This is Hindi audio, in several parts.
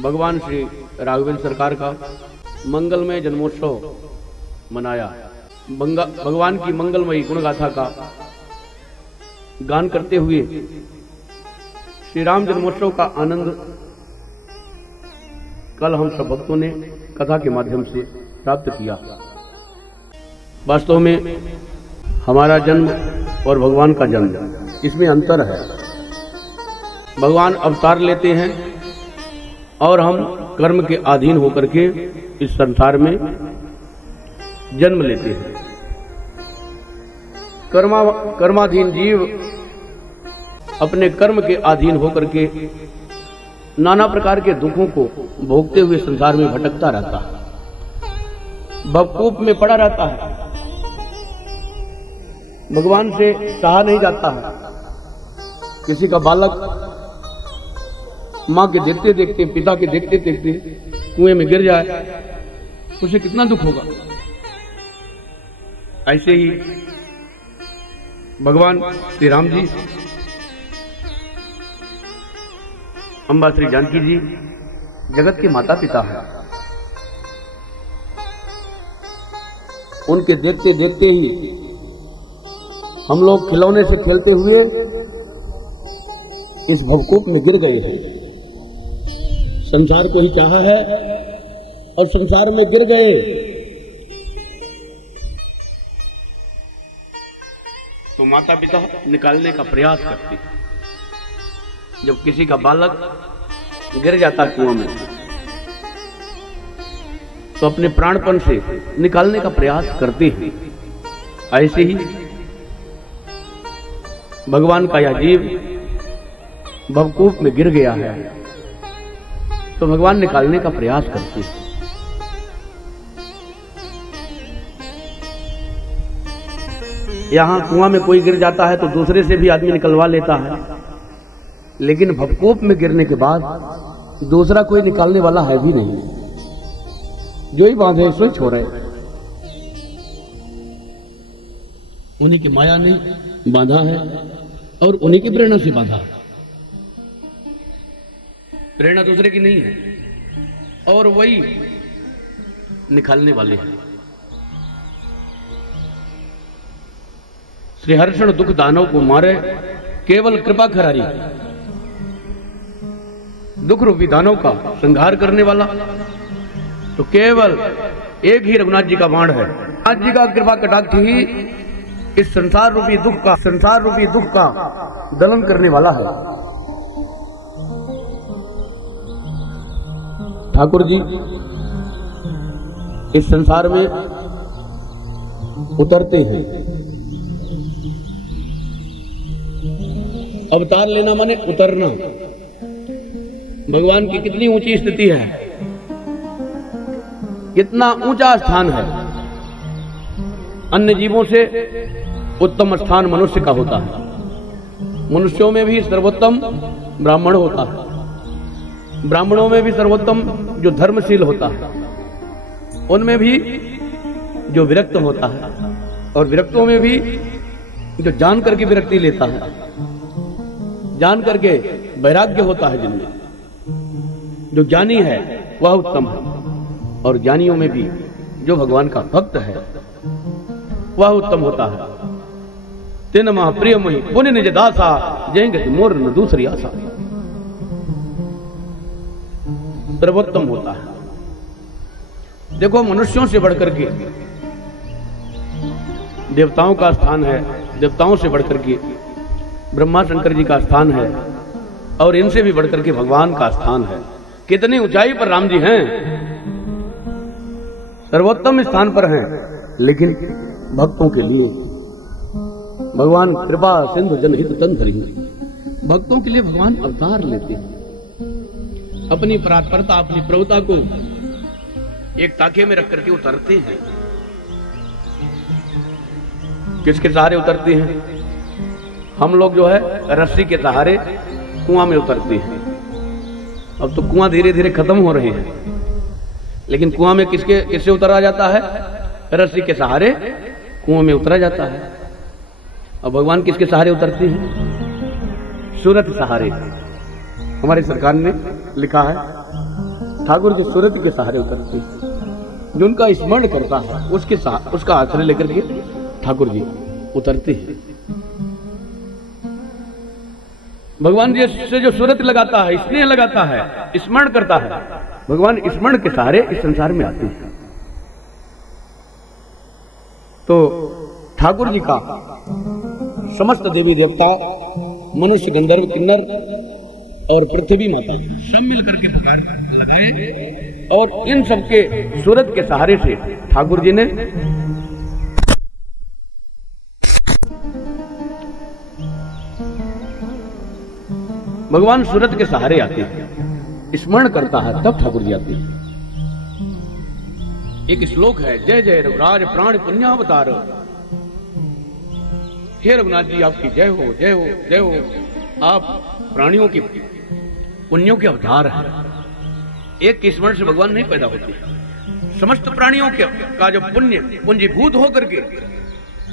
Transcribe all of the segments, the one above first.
भगवान श्री राघवेंद्र सरकार का मंगलमय जन्मोत्सव मनाया। भगवान की मंगलमयी गुणगाथा का गान करते हुए श्री राम जन्मोत्सव का आनंद कल हम सब भक्तों ने कथा के माध्यम से प्राप्त किया। वास्तव में हमारा जन्म और भगवान का जन्म इसमें अंतर है। भगवान अवतार लेते हैं और हम कर्म के अधीन होकर के इस संसार में जन्म लेते हैं। कर्माधीन जीव अपने कर्म के अधीन होकर के नाना प्रकार के दुखों को भोगते हुए संसार में भटकता रहता है, भवकूप में पड़ा रहता है, भगवान से सहा नहीं जाता है। किसी का बालक मां के देखते देखते, पिता के देखते देखते कुएं में गिर जाए, उसे कितना दुख होगा। ऐसे ही भगवान श्री राम जी, अम्बा श्री जानकी जी जगत के माता पिता हैं। उनके देखते देखते ही हम लोग खिलौने से खेलते हुए इस भवकूप में गिर गए हैं। संसार को ही चाहा है और संसार में गिर गए। तो माता पिता निकालने का प्रयास करते। जब किसी का बालक गिर जाता कुआं में तो अपने प्राणपण से निकालने का प्रयास करते हैं। ऐसे ही भगवान का यह जीव भवकूप में गिर गया है तो भगवान निकालने का प्रयास करते हैं। यहां कुआं में कोई गिर जाता है तो दूसरे से भी आदमी निकलवा लेता है, लेकिन भवकूप में गिरने के बाद दूसरा कोई निकालने वाला है भी नहीं। जो ही बांधे सो ही छोड़े। उन्हीं की माया ने बांधा है और उन्हीं की प्रेरणा से बांधा है। प्रेरणा दूसरे की नहीं है और वही निकालने वाले हैं। श्री हर्षण दुख दानव को मारे केवल कृपा खरारी। दुख रूपी दानव का संहार करने वाला तो केवल एक ही रघुनाथ जी का बाण है। रघुनाथ जी का कृपा कटाक्ष ही इस संसार रूपी दुख का दलन करने वाला है। ठाकुर जी इस संसार में उतरते हैं। अवतार लेना माने उतरना। भगवान की कितनी ऊंची स्थिति है, कितना ऊंचा स्थान है। अन्य जीवों से उत्तम स्थान मनुष्य का होता है। मनुष्यों में भी सर्वोत्तम ब्राह्मण होता है। ब्राह्मणों में भी सर्वोत्तम जो धर्मशील होता है, उनमें भी जो विरक्त होता है, और विरक्तों में भी जो जान करके विरक्ति लेता है, जान करके वैराग्य होता है। जिनमें जो ज्ञानी है वह उत्तम है, और ज्ञानियों में भी जो भगवान का भक्त है वह उत्तम होता है। तिन महा प्रिय मोहि पुण्य निज दासा, जयंगे मोर न दूसरी आशा। सर्वोत्तम होता है। देखो, मनुष्यों से बढ़कर के देवताओं का स्थान है, देवताओं से बढ़कर के ब्रह्मा शंकर जी का स्थान है, और इनसे भी बढ़कर के भगवान का स्थान है। कितनी ऊंचाई पर राम जी हैं, सर्वोत्तम स्थान पर हैं। लेकिन भक्तों के लिए भगवान कृपा सिंधु जनहित तंत्री, भक्तों के लिए भगवान अवतार लेते हैं। अपनी परात्परता, अपनी प्रभुता को एक ताके में रख करके उतरते हैं। किसके सहारे उतरते हैं? हम लोग जो है रस्सी के सहारे कुआं में उतरते हैं। अब तो कुआं धीरे धीरे खत्म हो रहे हैं, लेकिन कुआं में किससे उतरा जाता है? रस्सी के सहारे कुआं में उतरा जाता है। अब भगवान किसके सहारे उतरते हैं? सूरत सहारे। हमारी सरकार ने लिखा है ठाकुर जी सूरत के सहारे उतरते हैं। जो उनका स्मरण करता है उसका आश्रय लेकर के ठाकुर जी उतरते हैं। भगवान जी से जो सूरत लगाता है, स्नेह लगाता है, स्मरण करता है, भगवान स्मरण के सहारे इस संसार में आते हैं। तो ठाकुर जी का समस्त देवी देवता, मनुष्य, गंधर्व, किन्नर और पृथ्वी माता सब मिलकर के पुकार लगाए और इन सबके सूरत के सहारे से ठाकुर जी ने भगवान सूरत के सहारे आते हैं, स्मरण करता है, तब ठाकुर जी आते हैं। एक श्लोक है, जय जय रघुराज प्राण पुण्यावतार। हे रघुनाथ जी आपकी जय हो, जय हो, जय हो। आप प्राणियों के पुण्यों के अवतार हैं। एक के स्मरण से भगवान नहीं पैदा होते, समस्त प्राणियों के का जो पुण्य पुंजीभूत होकर के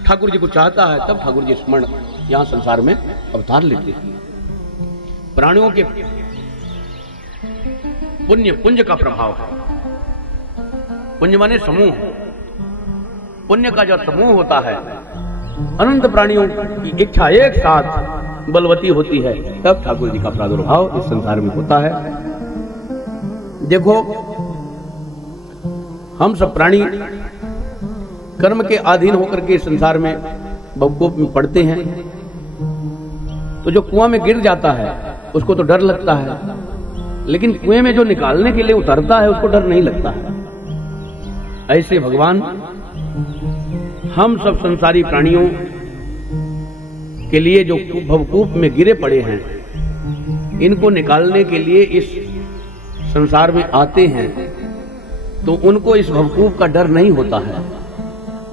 ठाकुर जी को चाहता है, तब ठाकुर जी स्मरण यहां संसार में अवतार लेते हैं। प्राणियों के पुण्य पुंज का प्रभाव है। पुण्य माने समूह, पुण्य का जो समूह होता है, अनंत प्राणियों की इच्छा एक साथ बलवती होती है, तब ठाकुर जी का प्रादुर्भाव इस संसार में होता है। देखो, हम सब प्राणी कर्म के अधीन होकर के संसार में भवकूप में पड़ते हैं। तो जो कुआं में गिर जाता है उसको तो डर लगता है, लेकिन कुएं में जो निकालने के लिए उतरता है उसको डर नहीं लगता है। ऐसे भगवान हम सब संसारी प्राणियों के लिए जो भवकूप में गिरे पड़े हैं, इनको निकालने के लिए इस संसार में आते हैं, तो उनको इस भवकूप का डर नहीं होता है।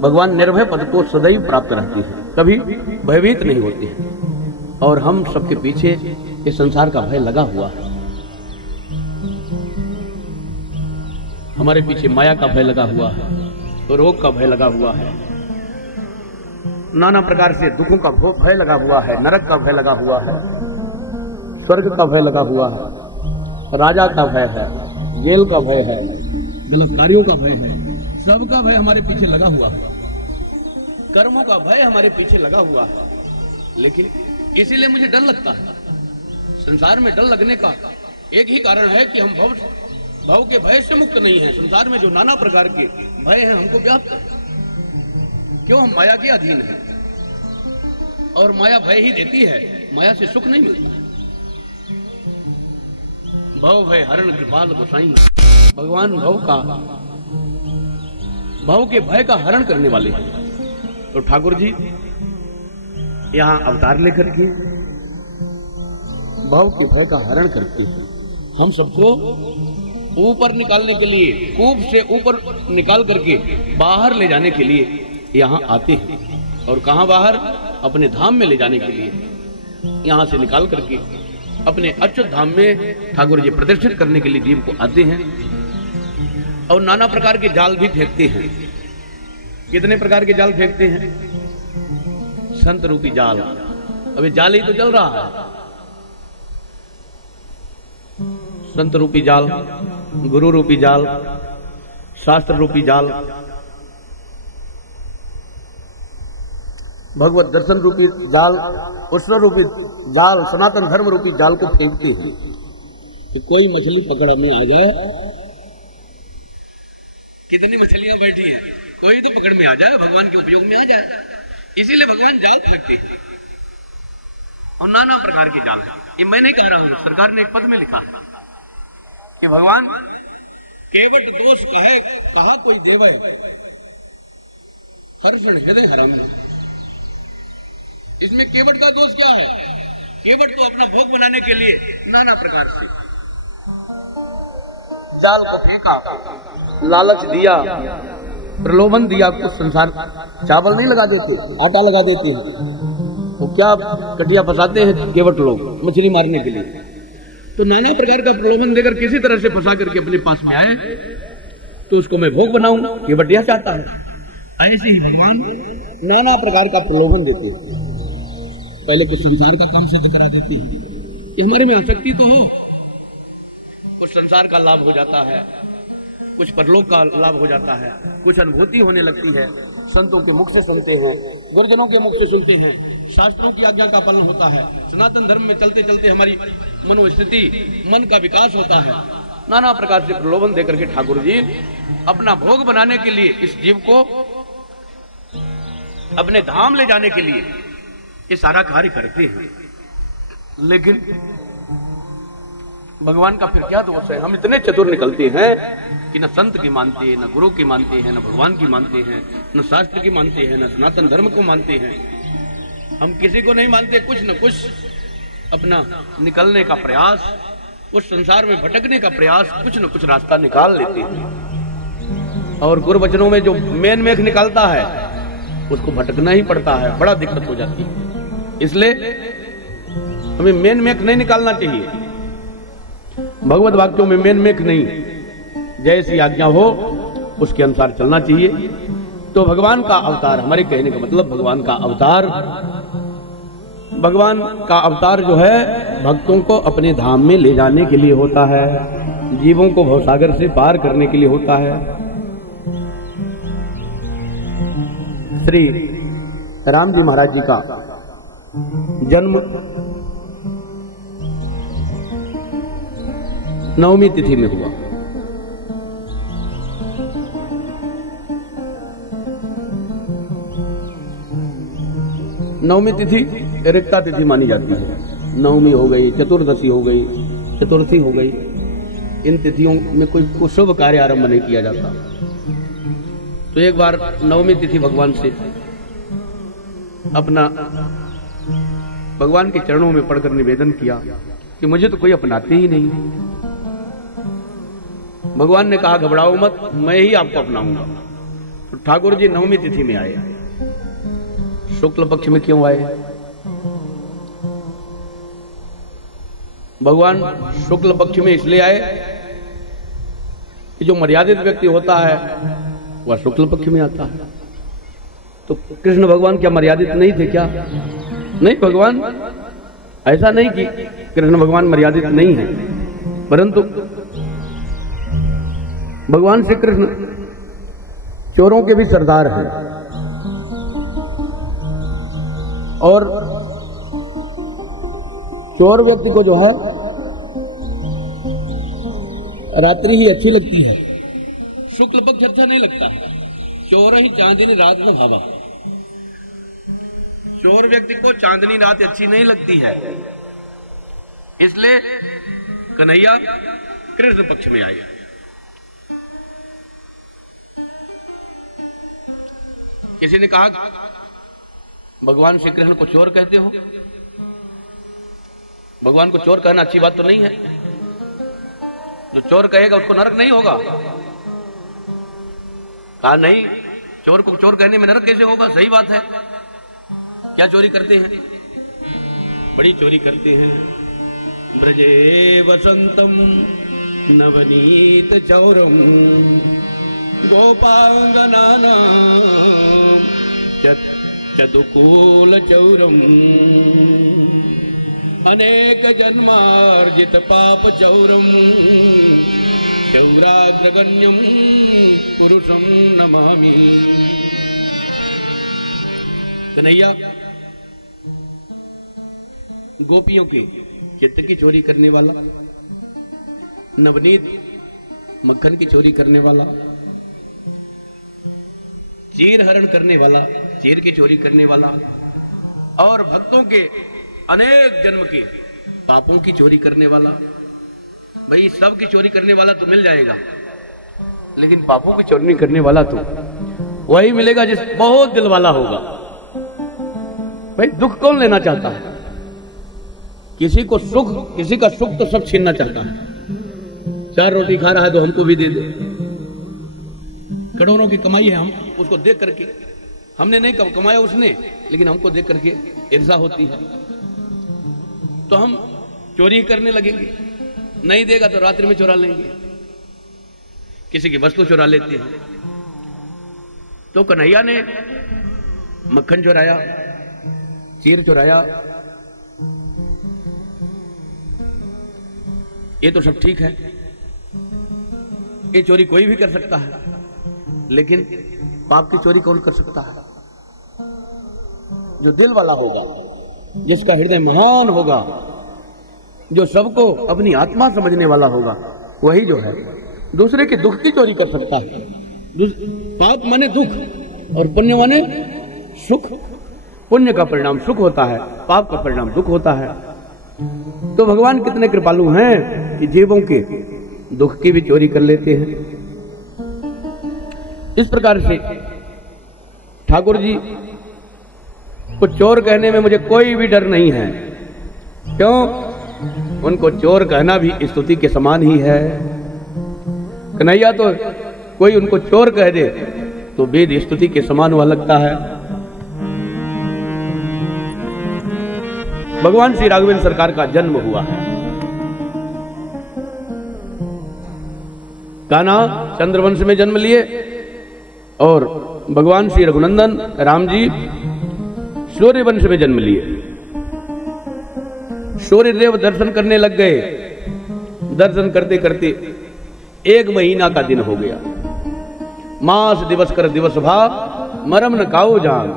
भगवान निर्भय पद को सदैव प्राप्त रहते हैं, कभी भयभीत नहीं होते हैं। और हम सबके पीछे इस संसार का भय लगा हुआ है। हमारे पीछे माया का भय लगा हुआ है, तो रोग का भय लगा हुआ है, नाना प्रकार से दुखों का भय लगा हुआ है, नरक का भय लगा हुआ है, स्वर्ग का भय लगा हुआ है, राजा का भय है, जेल का भय है, गलत कार्यों का भय है, सबका भय हमारे पीछे लगा हुआ है, कर्मों का भय हमारे पीछे लगा हुआ है। लेकिन इसीलिए मुझे डर लगता है। संसार में डर लगने का एक ही कारण है कि हम भव के भय से मुक्त नहीं है। संसार में जो नाना प्रकार के भय हैं हमको व्याप्त है। क्यों? हम माया के अधीन हैं, और माया भय ही देती है, माया से सुख नहीं मिलता। भव भय हरण कृपाल गोसाई, भगवान भव के भय का हरण करने वाले हैं। तो ठाकुर जी यहां अवतार लेकर के भव के भय का हरण करके हम सबको ऊपर निकालने के लिए, कूप से ऊपर निकाल करके बाहर ले जाने के लिए यहां आते हैं। और कहां बाहर? अपने धाम में ले जाने के लिए यहां से निकाल करके अपने अच्युत धाम में ठाकुर जी प्रतिष्ठित करने के लिए जीव को आते हैं। और नाना प्रकार के जाल भी फेंकते हैं। कितने प्रकार के जाल फेंकते हैं? संत रूपी जाल। अभी जाल ही तो चल रहा है। संत रूपी जाल, गुरु रूपी जाल, शास्त्र रूपी जाल, भगवत दर्शन रूपी जाल, ईश्वर रूपी जाल, सनातन धर्म रूपी जाल को फेंकते हैं कि कोई मछली पकड़ में आ जाए। कितनी मछलियां बैठी हैं, कोई तो पकड़ में आ जाए, भगवान के उपयोग में आ जाए। इसीलिए भगवान जाल फेंकते हैं। और नाना प्रकार के जाल हैं। ये मैं नहीं कह रहा हूं, सरकार ने एक पद में लिखा है कि भगवान केवट दोष कहा कोई देवै, हर्षण हृदय हरम। इसमें केवट का दोष क्या है? केवट तो अपना भोग बनाने के लिए नाना प्रकार से जाल को फेंका, लालच दिया, प्रलोभन दिया। कुछ संसार चावल नहीं लगा देते, आटा लगा देते हैं, तो क्या कटिया फंसाते हैं केवट लोग मछली मारने के लिए। तो नाना प्रकार का प्रलोभन देकर किसी तरह से फंसा करके अपने पास में आए, तो उसको मैं भोग बनाऊं, केवट यह चाहता है। ऐसे ही भगवान नाना प्रकार का प्रलोभन देते हैं। पहले कुछ संसार का काम सिद्ध करा देती है कि हमारे में आसक्ति तो हो, कुछ संसार का लाभ हो जाता है, कुछ परलोक का लाभ हो जाता है, कुछ अनुभूति होने लगती है। संतों के मुख से सुनते हैं, गुरुजनों के मुख से सुनते हैं, शास्त्रों की आज्ञा का पालन होता है। सनातन धर्म में चलते चलते हमारी मनोस्थिति, मन का विकास होता है। नाना प्रकार से प्रलोभन देकर के ठाकुर जी अपना भोग बनाने के लिए, इस जीव को अपने धाम ले जाने के लिए ये सारा कार्य करते हैं। लेकिन भगवान का फिर क्या दोष है? हम इतने चतुर निकलते हैं कि न संत की मानते हैं, न गुरु की मानते हैं, न भगवान की मानते हैं, न शास्त्र की मानते हैं, न सनातन धर्म को मानते हैं। हम किसी को नहीं मानते। कुछ न कुछ अपना निकलने का प्रयास, उस संसार में भटकने का प्रयास, कुछ न कुछ रास्ता निकाल लेते हैं। और गुरु में जो मेन मेख निकलता है उसको भटकना ही पड़ता है, बड़ा दिक्कत हो जाती है। इसलिए हमें मेन मेख नहीं निकालना चाहिए। भगवत वाक्यों में मेन मेख नहीं, जैसी आज्ञा हो उसके अनुसार चलना चाहिए। तो भगवान का अवतार, हमारे कहने का मतलब भगवान का अवतार जो है भक्तों को अपने धाम में ले जाने के लिए होता है, जीवों को भवसागर से पार करने के लिए होता है। श्री राम जी महाराज जी का जन्म नवमी तिथि में हुआ। नवमी तिथि रिक्ता तिथि मानी जाती है। नवमी हो गई, चतुर्दशी हो गई, चतुर्थी हो गई, इन तिथियों में कोई शुभ कार्य आरंभ नहीं किया जाता। तो एक बार नवमी तिथि भगवान से अपना भगवान के चरणों में पड़कर निवेदन किया कि मुझे तो कोई अपनाते ही नहीं। भगवान ने कहा घबराओ मत, मैं ही आपको अपनाऊंगा। तो ठाकुर जी नवमी तिथि में आए। शुक्ल पक्ष में क्यों आए? भगवान शुक्ल पक्ष में इसलिए आए कि जो मर्यादित व्यक्ति होता है वह शुक्ल पक्ष में आता है। तो कृष्ण भगवान क्या मर्यादित नहीं थे क्या? नहीं, भगवान ऐसा नहीं कि कृष्ण भगवान मर्यादित नहीं है, परंतु भगवान श्री कृष्ण चोरों के भी सरदार हैं। और चोर व्यक्ति को जो है रात्रि ही अच्छी लगती है, शुक्ल पक्ष अच्छा नहीं लगता। चोर ही चांदनी रात न भावा। चोर व्यक्ति को चांदनी रात अच्छी नहीं लगती है, इसलिए कन्हैया कृष्ण पक्ष में आए। किसी ने कहा भगवान श्री कृष्ण को चोर कहते हो? भगवान को चोर कहना अच्छी बात तो नहीं है। जो चोर कहेगा उसको नरक नहीं होगा। कहा नहीं, चोर को चोर कहने में नरक कैसे होगा? सही बात है। क्या चोरी करते हैं? बड़ी चोरी करते हैं। ब्रजे वसंतम नवनीत चौरम गोपांगनानां चतुकूल चौरम अनेक जन्मार्जित पाप चौरम चौराग्रगण्यम पुरुषम नमामि। कन्हैया गोपियों के चित्त की चोरी करने वाला, नवनीत मक्खन की चोरी करने वाला, चीर हरण करने वाला, चीर की चोरी करने वाला, और भक्तों के अनेक जन्म के पापों की चोरी करने वाला। भाई सब की चोरी करने वाला तो मिल जाएगा, लेकिन पापों की चोरी करने वाला तो वही मिलेगा जिस बहुत दिल वाला होगा। भाई दुख कौन लेना चाहता है? किसी को सुख, किसी का सुख तो सब छीनना चाहता है। 4 रोटी खा रहा है तो हमको भी दे दे। करोड़ों की कमाई है, हम उसको देख करके, हमने नहीं कमाया उसने, लेकिन हमको देख करके ईर्ष्या होती है, तो हम चोरी करने लगेंगे। नहीं देगा तो रात्रि में चुरा लेंगे, किसी की वस्तु चुरा लेते हैं। तो कन्हैया ने मक्खन चुराया, चीर चुराया, ये तो सब ठीक है, ये चोरी कोई भी कर सकता है, लेकिन पाप की चोरी कौन कर सकता है? जो दिल वाला होगा, जिसका हृदय महान होगा, जो सबको अपनी आत्मा समझने वाला होगा, वही जो है दूसरे के दुख की चोरी कर सकता है। पाप माने दुख और पुण्य माने सुख। पुण्य का परिणाम सुख होता है, पाप का परिणाम दुख होता है। तो भगवान कितने कृपालु हैं कि जीवों के दुख की भी चोरी कर लेते हैं। इस प्रकार से ठाकुर जी को चोर कहने में मुझे कोई भी डर नहीं है। क्यों? उनको चोर कहना भी स्तुति के समान ही है। कन्हैया तो कोई उनको चोर कह दे तो वेद स्तुति के समान वह लगता है। भगवान श्री राघवेंद्र सरकार का जन्म हुआ है। कान्हा चंद्रवंश में जन्म लिए और भगवान श्री रघुनंदन राम जी सूर्य वंश में जन्म लिए। सूर्य देव दर्शन करने लग गए। दर्शन करते करते 1 महीना का दिन हो गया। मास दिवस कर दिवस भा मरम न काओ जान।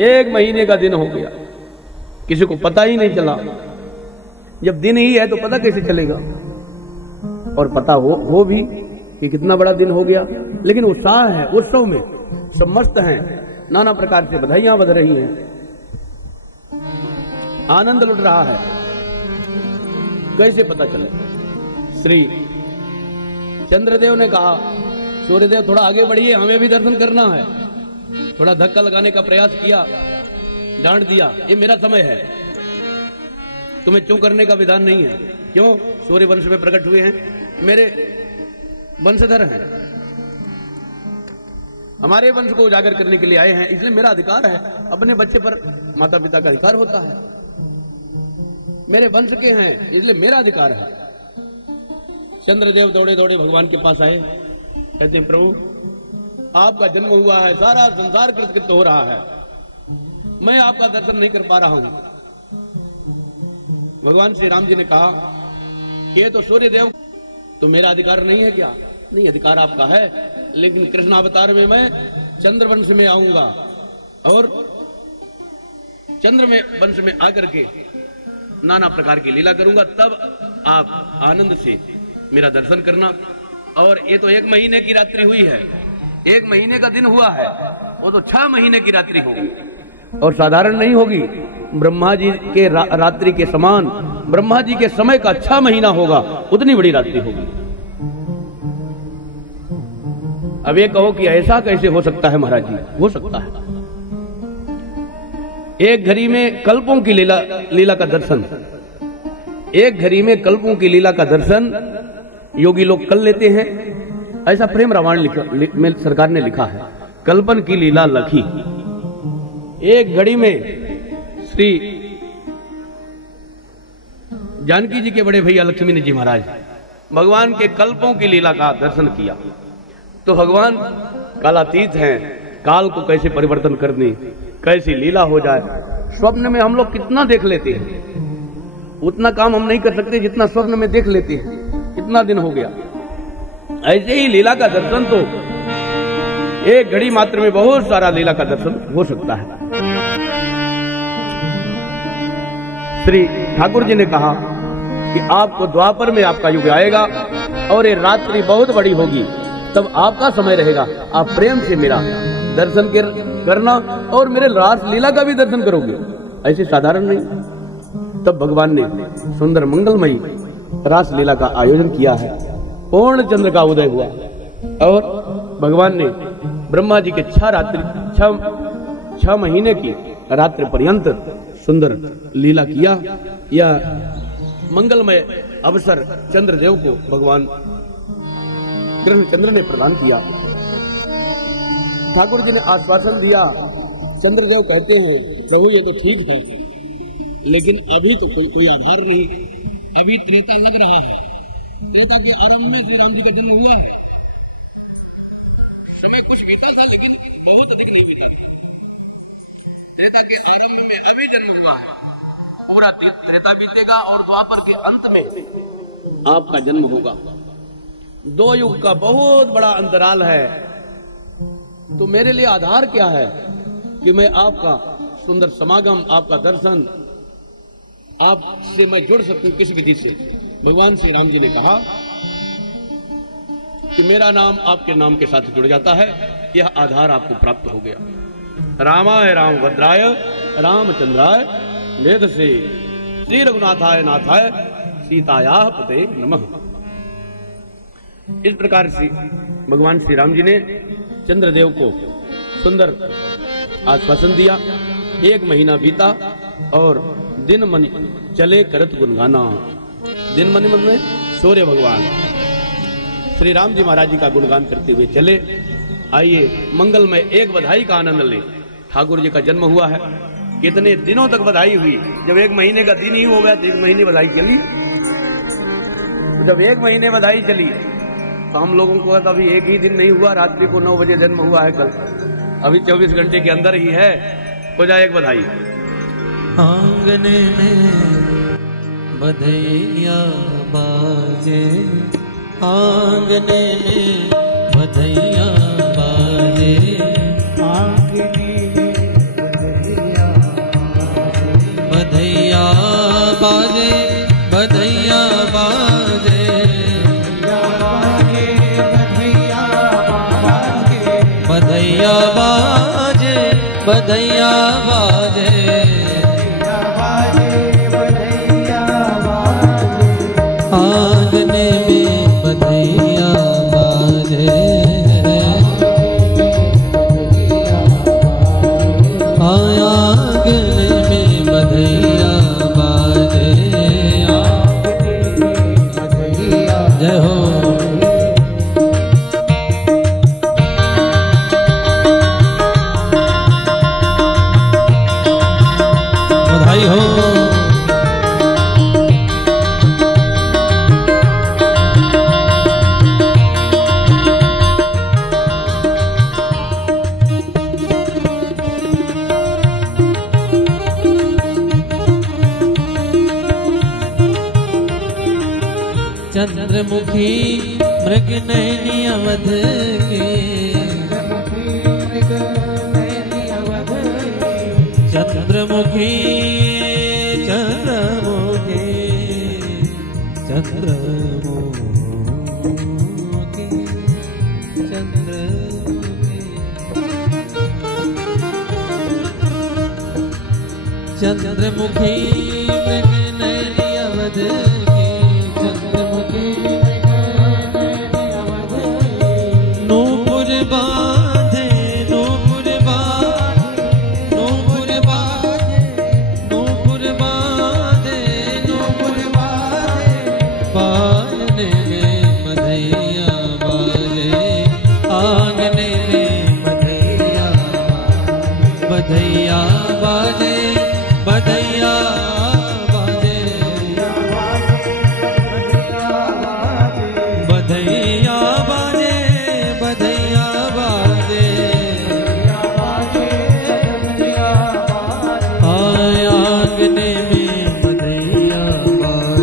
1 महीने का दिन हो गया, किसी को पता ही नहीं चला। जब दिन ही है तो पता कैसे चलेगा? और पता हो भी कि कितना बड़ा दिन हो गया, लेकिन उत्साह है, उत्सव में सब मस्त हैं, नाना प्रकार से बधाइयां बज रही हैं, आनंद लुट रहा है। कैसे पता चले? श्री चंद्रदेव ने कहा, सूर्यदेव थोड़ा आगे बढ़िए, हमें भी दर्शन करना है। थोड़ा धक्का लगाने का प्रयास किया, डांट दिया, ये मेरा समय है, तुम्हें चूं करने का विधान नहीं है। क्यों? सूर्य वंश में प्रकट हुए हैं, मेरे वंशधर हैं, हमारे वंश को उजागर करने के लिए आए हैं, इसलिए मेरा अधिकार है। अपने बच्चे पर माता पिता का अधिकार होता है। मेरे वंश के हैं इसलिए मेरा अधिकार है। चंद्रदेव दौड़े दौड़े भगवान के पास आए, कहते हैं प्रभु आपका जन्म हुआ है, सारा संसार कृतकृत हो रहा है, मैं आपका दर्शन नहीं कर पा रहा हूं। भगवान श्री राम जी ने कहा ये तो सूर्यदेव, तो मेरा अधिकार नहीं है क्या? नहीं, अधिकार आपका है, लेकिन कृष्ण अवतार में मैं चंद्रवंश में आऊंगा और चंद्र में वंश में आकर के नाना प्रकार की लीला करूंगा, तब आप आनंद से मेरा दर्शन करना। और ये तो 1 महीने की रात्रि हुई है, 1 महीने का दिन हुआ है, वो तो 6 महीने की रात्रि होगी और साधारण नहीं होगी। ब्रह्मा जी के रात्रि के समान, ब्रह्मा जी के समय का 6 महीना होगा, उतनी बड़ी रात्रि होगी। अब ये कहो कि ऐसा कैसे हो सकता है महाराज जी? हो सकता है। एक घड़ी में कल्पों की लीला का दर्शन, एक घड़ी में कल्पों की लीला का दर्शन योगी लोग कर लेते हैं। ऐसा प्रेम रामायण में सरकार ने लिखा है, कल्पन की लीला लखी। एक घड़ी में श्री जानकी जी के बड़े भैया लक्ष्मी जी महाराज भगवान के कल्पों की लीला का दर्शन किया। तो भगवान कालातीत हैं, काल को कैसे परिवर्तन करनी, कैसी लीला हो जाए। स्वप्न में हम लोग कितना देख लेते हैं, उतना काम हम नहीं कर सकते जितना स्वप्न में देख लेते हैं। कितना दिन हो गया। ऐसे ही लीला का दर्शन तो एक घड़ी मात्र में बहुत सारा लीला का दर्शन हो सकता है। श्री ठाकुर जी ने कहा कि आपको द्वापर में आपका युग आएगा और ये रात्रि बहुत बड़ी होगी, तब आपका समय रहेगा, आप प्रेम से मेरा दर्शन करना और मेरे रास लीला का भी दर्शन करोगे। ऐसे साधारण नहीं। तब भगवान ने सुंदर मंगलमयी रास लीला का आयोजन किया है। पूर्ण चंद्र का उदय हुआ और भगवान ने ब्रह्मा जी के 6 महीने की रात्रि पर्यंत सुंदर लीला किया। यह मंगलमय अवसर चंद्रदेव को भगवान कृष्णचंद्र ने प्रदान किया। ठाकुर जी ने आश्वासन दिया। चंद्रदेव कहते हैं प्रभु ये तो ठीक है, लेकिन अभी तो कोई आधार नहीं, अभी त्रेता लग रहा है। त्रेता के आरंभ में श्री राम जी का जन्म हुआ है। समय कुछ बीता था लेकिन बहुत अधिक नहीं बीता था। त्रेता के आरंभ में अभी जन्म हुआ है, पूरा त्रेता बीतेगा और द्वापर के अंत में आपका जन्म होगा। दो युग का बहुत बड़ा अंतराल है, तो मेरे लिए आधार क्या है कि मैं आपका सुंदर समागम, आपका दर्शन, आपसे मैं जुड़ सकूं किसी विधि से। भगवान श्री राम जी ने कहा कि मेरा नाम आपके नाम के साथ जुड़ जाता है, यह आधार आपको प्राप्त हो गया। रामाय रामभद्राय रामचंद्राय वेद से श्री रघुनाथाय नाथाय सीताया पते नमः। इस प्रकार से भगवान श्री राम जी ने चंद्रदेव को सुंदर आश्वासन दिया। 1 महीना बीता और दिन मन चले करत गुणगाना। दिन मन में सूर्य भगवान श्री राम जी महाराज जी का गुणगान करते हुए चले। आइए मंगल में एक बधाई का आनंद ले। ठाकुर जी का जन्म हुआ है, कितने दिनों तक बधाई हुई। जब 1 महीने का दिन ही हो गया तो 1 महीने बधाई चली। तो जब 1 महीने बधाई चली तो हम लोगों को अभी 1 ही दिन नहीं हुआ, रात्रि को 9 बजे जन्म हुआ है कल, अभी 24 घंटे के अंदर ही है। हो जाए एक बधाई। आंगने में बधैया बाजे, आंगने में बधैया बाजे, आंगने में बधैया बाजे, बधैया बाजे, बधैया बाजे, बधैया बाजे, आंगने में बधैया बाजे, आंगने में बधैया बाजे, जय हो। बधाई हो। चंद्रमुखी मृग नैनी अवध के, चंद्रमुखी चंद्रमुखी चंद्रमुखी चंद्रमुखी चंद्रमुखी मृग नैनी अवध के, चंद्रमुखी नूपुर बांधे, नूपुर बांधे, नूपुर बांधे, नूपुर बांधे, नूपुर बांधे, बाजने में बधैया बाजे, आंगने में बधैया, बधैया बाजे, बधैया बाजे, बधैया बाजे, बधैया बाजे, आंगने में बधैया बाजे,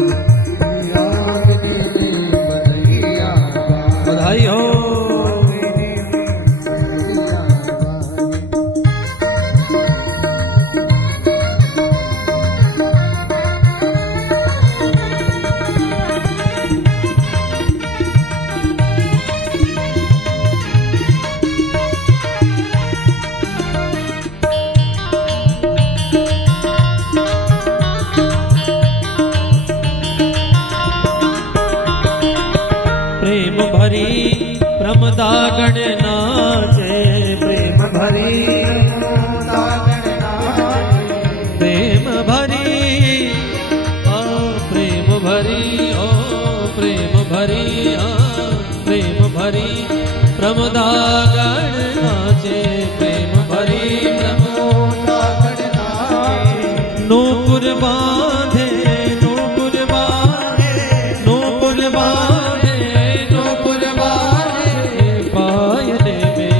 बधाई हो। प्रेम भरी प्रमदागण नाचे, प्रेम भरी प्रमदागण नाचे, प्रेम भरी ओ प्रेम भरी ओ प्रेम भरी प्रेम भरी प्रमदागण नाचे, प्रेम भरी प्रमदागण नाचे, नूपुर बांधे, नूपुर बांधे, नूपुर बांधे, नूपुर बांधे, पायने में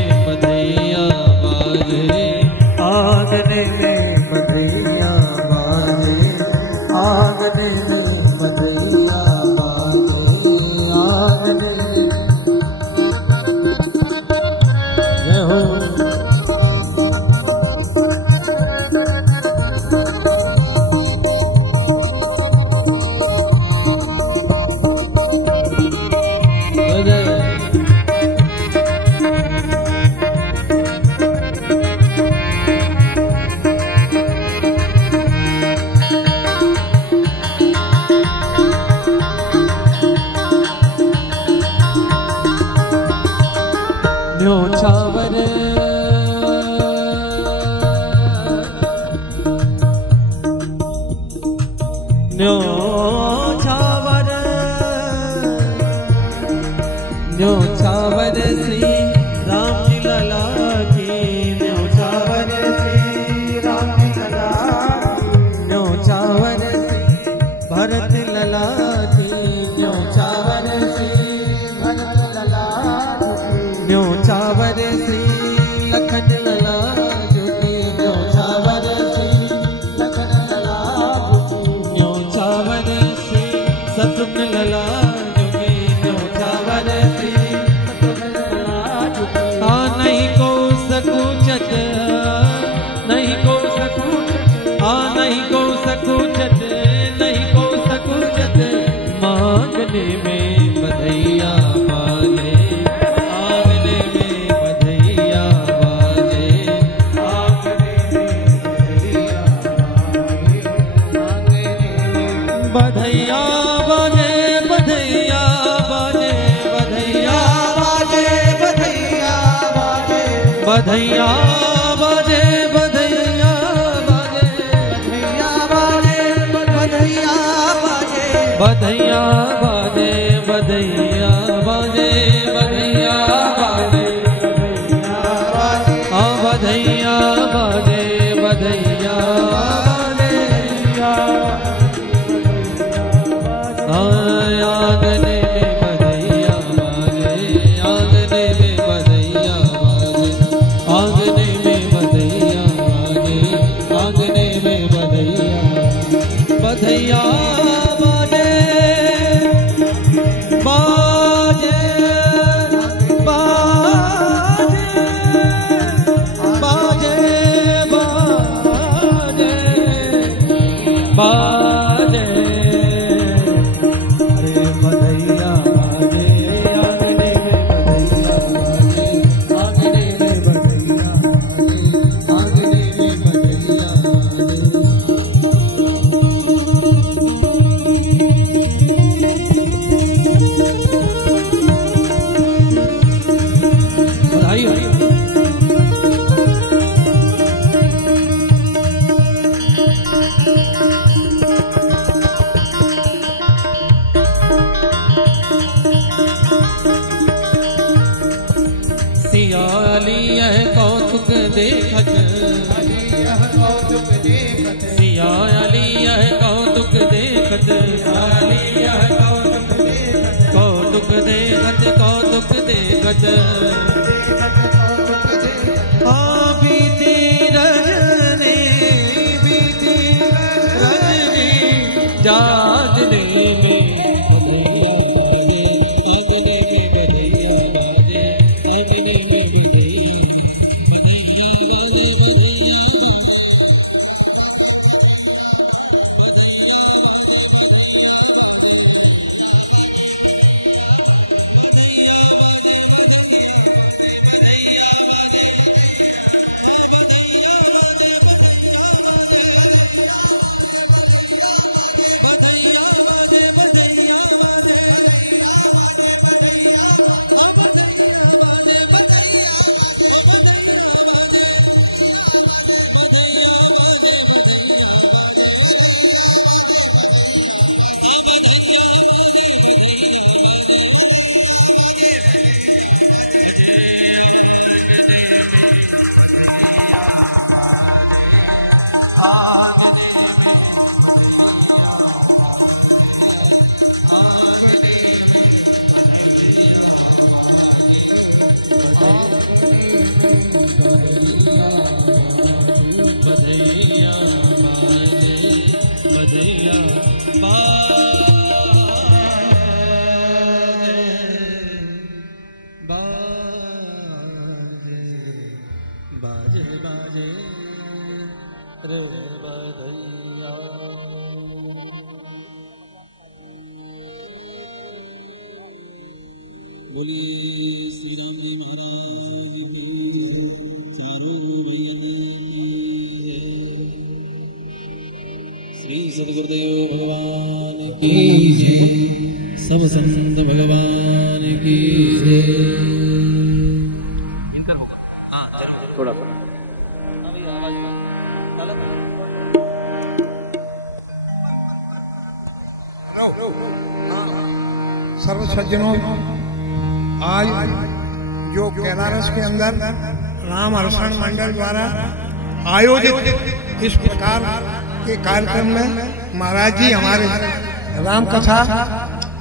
न्योछावर न्योछावर न्योछावर श्री राम लला की न्योछावर श्री राम लला न्योछावर श्री भरत लला की न्योछावर श्री भरत लला न्योछावर श्री लखन लला जुटी न्योछावर श्री लखन लला जुटी न्योछावर श्री शत्रुघ्न लला जुटी न्योछावर श्री शत्रुघ्न लला जुटी नहीं को सकूचत नहीं को सकूचत नहीं को सकूचत नहीं को सकूचत मांगने में बधैया बाजे आंगने में बधैया बाजे आंगने में बधैया बाजे बधैया बाजे बधैया बाजे बधैया बाजे बधैया बाजे बधैया बाजे बधैया बाजे बधैया बाजे बधैया बाजे बधैया बाजे बधैया बाजे बधैया आंगने में बधैया बाजे आंगने में बधैया बाजे आंगने में बधैया बाजे आंगने में बधैया बधैया बाजे बाजे बाजे बाजे बाजे अरे बधैया बाजे आंगने में बधैया बाजे आंगने में बधैया आंगने में बधैया बधाई हो सियाली यह कौतुक देखत सियाली यह कौतुक देखत कौतुक देखत कौतुक देखत हाँ बीती रजनी जाग दिल में बधैया बधैया बाजे बाजे रे बधैया बोली श्री राम श्री सद्गुरुदेव भगवान की जय, सब संत भगवान की जय। सज्जनों, आज जो कैलाश के अंदर राम हर्षण मंडल द्वारा आयोजित इस प्रकार के कार्यक्रम में महाराज जी हमारे राम कथा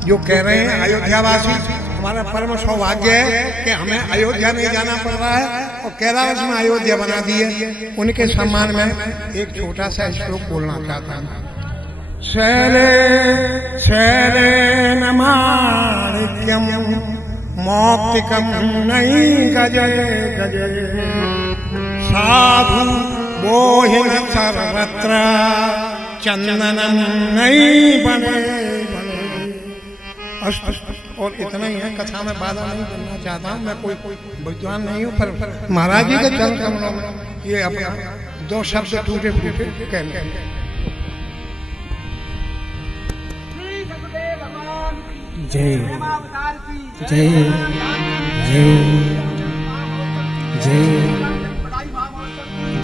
जो कह रहे हैं, अयोध्यावासी हमारा परम सौभाग्य है कि हमें अयोध्या नहीं जाना पड़ रहा है और कैलाश में अयोध्या बना दी है। उनके सम्मान में एक छोटा सा श्लोक बोलना चाहता हूँ। शैले शैले नमार्यम मौक्तिकम नहीं गजे गजे साधु बोहिन सर्वत्र चंदनम नहीं बने बने। और इतना ही है, कथा में बाधा नहीं करना चाहता हूँ, मैं कोई विद्वान नहीं हूँ, पर महाराज जी के चरण कमलों में ये अपना दो शब्द टूटे फूटे कहने। जय जय जय जय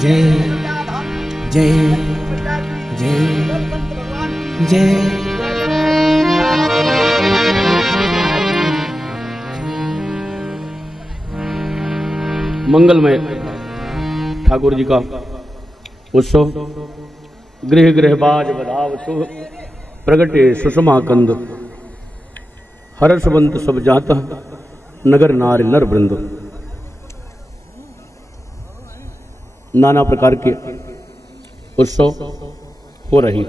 जय जय जय जय। मंगलमय ठाकुर जी का उत्सव गृह गृह बाज बधाव शुभ प्रगटे सुषमा कंद हर्षवंत सब जाता नगर नारी नर वृंद। नाना प्रकार के उत्सव हो रही।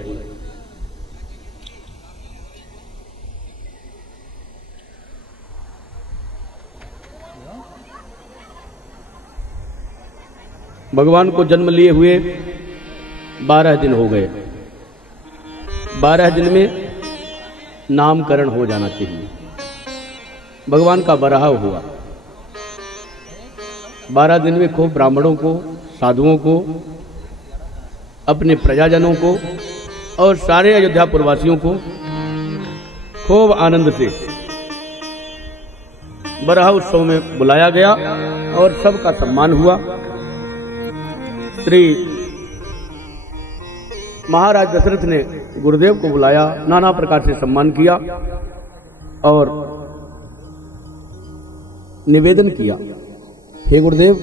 भगवान को जन्म लिए हुए 12 दिन हो गए। 12 दिन में नामकरण हो जाना चाहिए। भगवान का बराह हुआ। 12 दिन में खूब ब्राह्मणों को, साधुओं को, अपने प्रजाजनों को और सारे अयोध्या पुरवासियों को खूब आनंद से बराह उत्सव में बुलाया गया और सबका सम्मान हुआ। श्री महाराज दशरथ ने गुरुदेव को बुलाया, नाना प्रकार से सम्मान किया और निवेदन किया, हे गुरुदेव,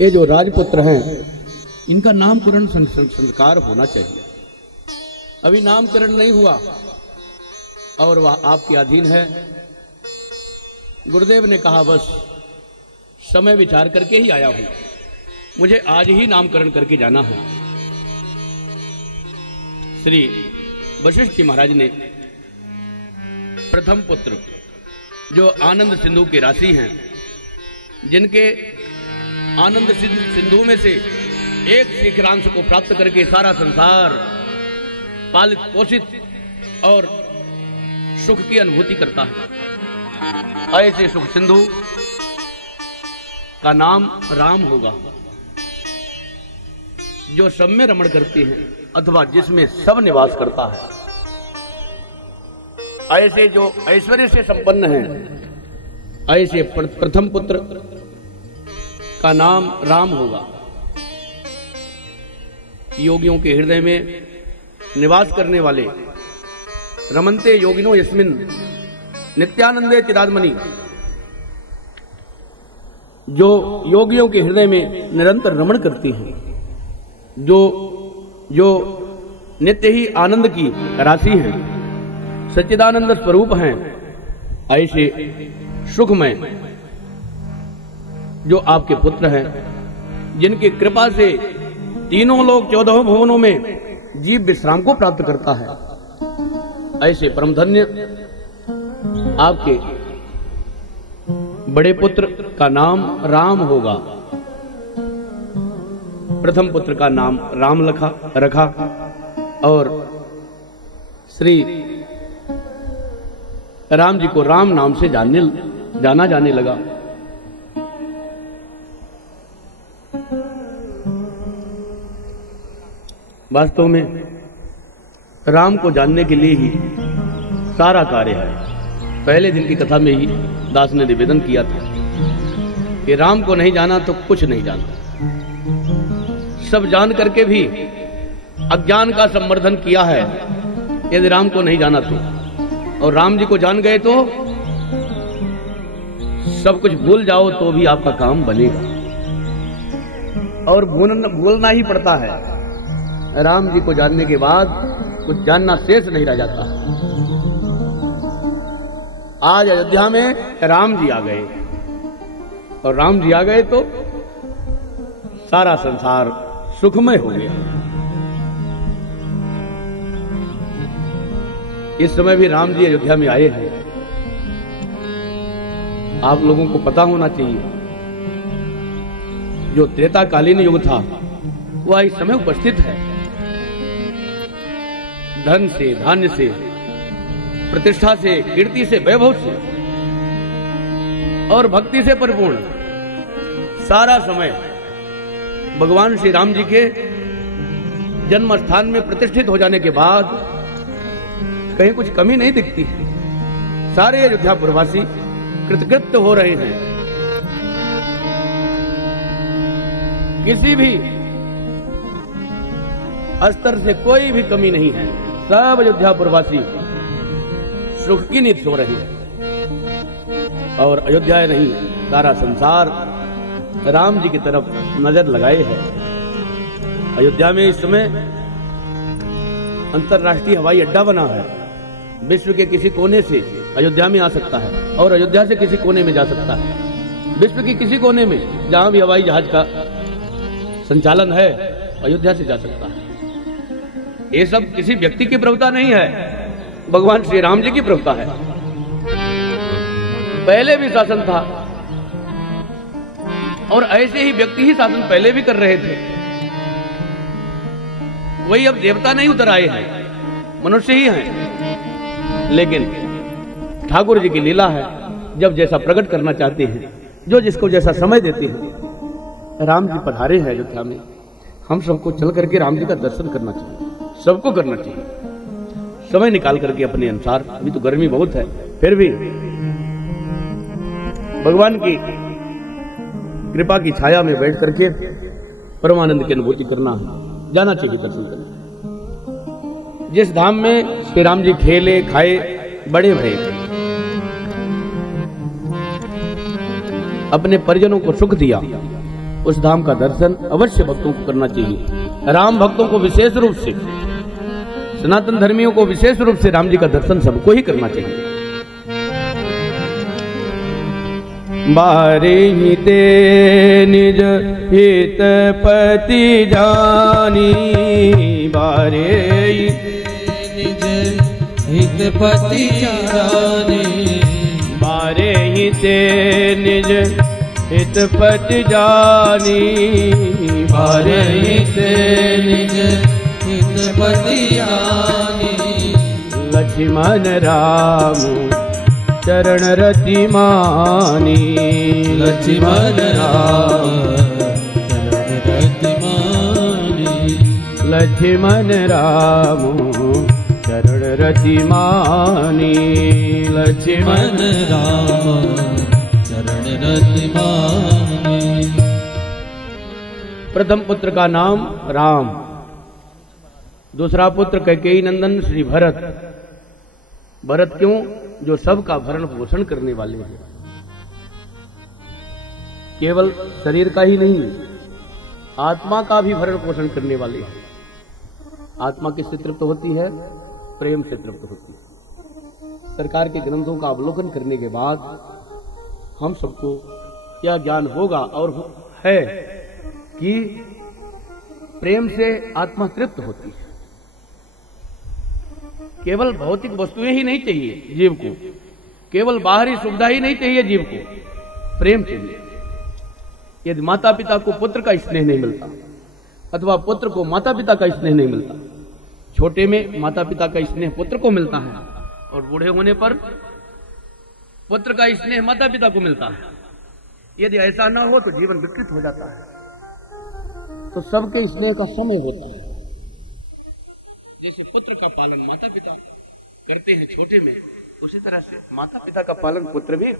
ये जो राजपुत्र हैं इनका नामकरण संस्कार होना चाहिए। अभी नामकरण नहीं हुआ और वह आपके अधीन है। गुरुदेव ने कहा बस समय विचार करके ही आया हूं, मुझे आज ही नामकरण करके जाना है। श्री वशिष्ठ जी महाराज ने प्रथम पुत्र जो आनंद सिंधु के राशि हैं, जिनके आनंद सिंधु में से एक शिखरांश को प्राप्त करके सारा संसार पालित पोषित और सुख की अनुभूति करता है, ऐसे सुख सिंधु का नाम राम होगा, जो सब में रमण करते हैं अथवा जिसमें सब निवास करता है। ऐसे जो ऐश्वर्य से संपन्न हैं, ऐसे प्रथम पुत्र का नाम राम होगा। योगियों के हृदय में निवास करने वाले रमन्ते योगिनो यस्मिन् नित्यानंदे चिदात्मनि, जो योगियों के हृदय में निरंतर रमण करती हैं, जो नित्य ही आनंद की राशि हैं, सच्चिदानंद स्वरूप हैं, ऐसे सुखमय जो आपके पुत्र हैं, जिनकी कृपा से तीनों लोक 14 भुवनों में जीव विश्राम को प्राप्त करता है, ऐसे परम धन्य आपके बड़े पुत्र का नाम राम होगा। प्रथम पुत्र का नाम राम रखा और श्री राम जी को राम नाम से जाना जाने लगा। वास्तव में राम को जानने के लिए ही सारा कार्य है। पहले दिन की कथा में ही दास ने निवेदन किया था कि राम को नहीं जाना तो कुछ नहीं जानता। सब जान करके भी अज्ञान का संवर्धन किया है। यदि राम को नहीं जाना तो और राम जी को जान गए तो सब कुछ भूल जाओ तो भी आपका काम बनेगा। और भूलना ही पड़ता है। राम जी को जानने के बाद कुछ जानना शेष नहीं रह जाता। आज अयोध्या में राम जी आ गए, और राम जी आ गए तो सारा संसार सुखमय हो गया। इस समय भी राम जी अयोध्या में आए हैं। आप लोगों को पता होना चाहिए, जो त्रेताकालीन युग था वह इस समय उपस्थित है। धन से, धान्य से, प्रतिष्ठा से, कीर्ति से, वैभव से और भक्ति से परिपूर्ण सारा समय भगवान श्री राम जी के जन्म स्थान में प्रतिष्ठित हो जाने के बाद कहीं कुछ कमी नहीं दिखती। सारे अयोध्यापुरवासी कृतकृत्य हो रहे हैं। किसी भी स्तर से कोई भी कमी नहीं है। सब अयोध्यापुरवासी सुख की नींद सो रहे हैं। और अयोध्या नहीं, सारा संसार राम जी की तरफ नजर लगाए है। अयोध्या में इस समय अंतर्राष्ट्रीय हवाई अड्डा बना है। विश्व के किसी कोने से अयोध्या में आ सकता है और अयोध्या से किसी कोने में जा सकता है। विश्व के किसी कोने में जहां भी हवाई जहाज का संचालन है, अयोध्या से जा सकता है। ये सब किसी व्यक्ति की प्रभुता नहीं है, भगवान श्री राम जी की प्रभुता है। पहले भी शासन था और ऐसे ही व्यक्ति ही शासन पहले भी कर रहे थे। वही अब देवता नहीं उतर आए हैं, मनुष्य ही हैं। लेकिन ठाकुर जी की लीला है, जब जैसा प्रकट करना चाहते हैं, जो जिसको जैसा समय देते हैं। राम जी पधारे हैं अयोध्या में। हम सबको चल करके राम जी का दर्शन करना चाहिए, सबको करना चाहिए, समय निकाल करके अपने अनुसार। अभी तो गर्मी बहुत है, फिर भी भगवान की कृपा की छाया में बैठ करके परमानंद की अनुभूति करना, जाना चाहिए दर्शन करने। जिस धाम में श्री राम जी खेले, खाए, बड़े भये, अपने परिजनों को सुख दिया, उस धाम का दर्शन अवश्य भक्तों को करना चाहिए। राम भक्तों को विशेष रूप से, सनातन धर्मियों को विशेष रूप से राम जी का दर्शन सबको ही करना चाहिए। बारे ही ते निज हित पति जानी, बारे ही निज हित पति जानी, बारे ही ते निज हित पति जानी, बारे ही ते निज हित पति जानी। लक्ष्मण राम चरण रति मानी, लक्ष्मण राम चरण रति मानी, लक्ष्मण राम चरण रति मानी, लक्ष्मण राम चरण रति मानी। प्रथम पुत्र का नाम राम, दूसरा पुत्र कैकेयी नंदन श्री भरत। भरत क्यों? जो सबका भरण पोषण करने वाले हैं। केवल शरीर का ही नहीं, आत्मा का भी भरण पोषण करने वाले हैं। आत्मा किससे तृप्त होती है? प्रेम से तृप्त होती है। सरकार के ग्रंथों का अवलोकन करने के बाद हम सबको क्या ज्ञान होगा और है कि प्रेम से आत्मा तृप्त होती है। केवल भौतिक वस्तुएं ही नहीं चाहिए जीव को, केवल बाहरी सुविधा ही नहीं चाहिए जीव को, प्रेम चाहिए। यदि माता पिता को पुत्र का स्नेह नहीं मिलता अथवा पुत्र को माता पिता का स्नेह नहीं मिलता, छोटे में माता पिता का स्नेह पुत्र को मिलता है और बूढ़े होने पर पुत्र का स्नेह माता पिता को मिलता है। यदि ऐसा ना हो तो जीवन विकृत हो जाता है। तो सबके स्नेह का समय होता है। जैसे पुत्र का पालन माता पिता करते हैं छोटे में, उसी तरह से माता पिता का पालन पुत्र भी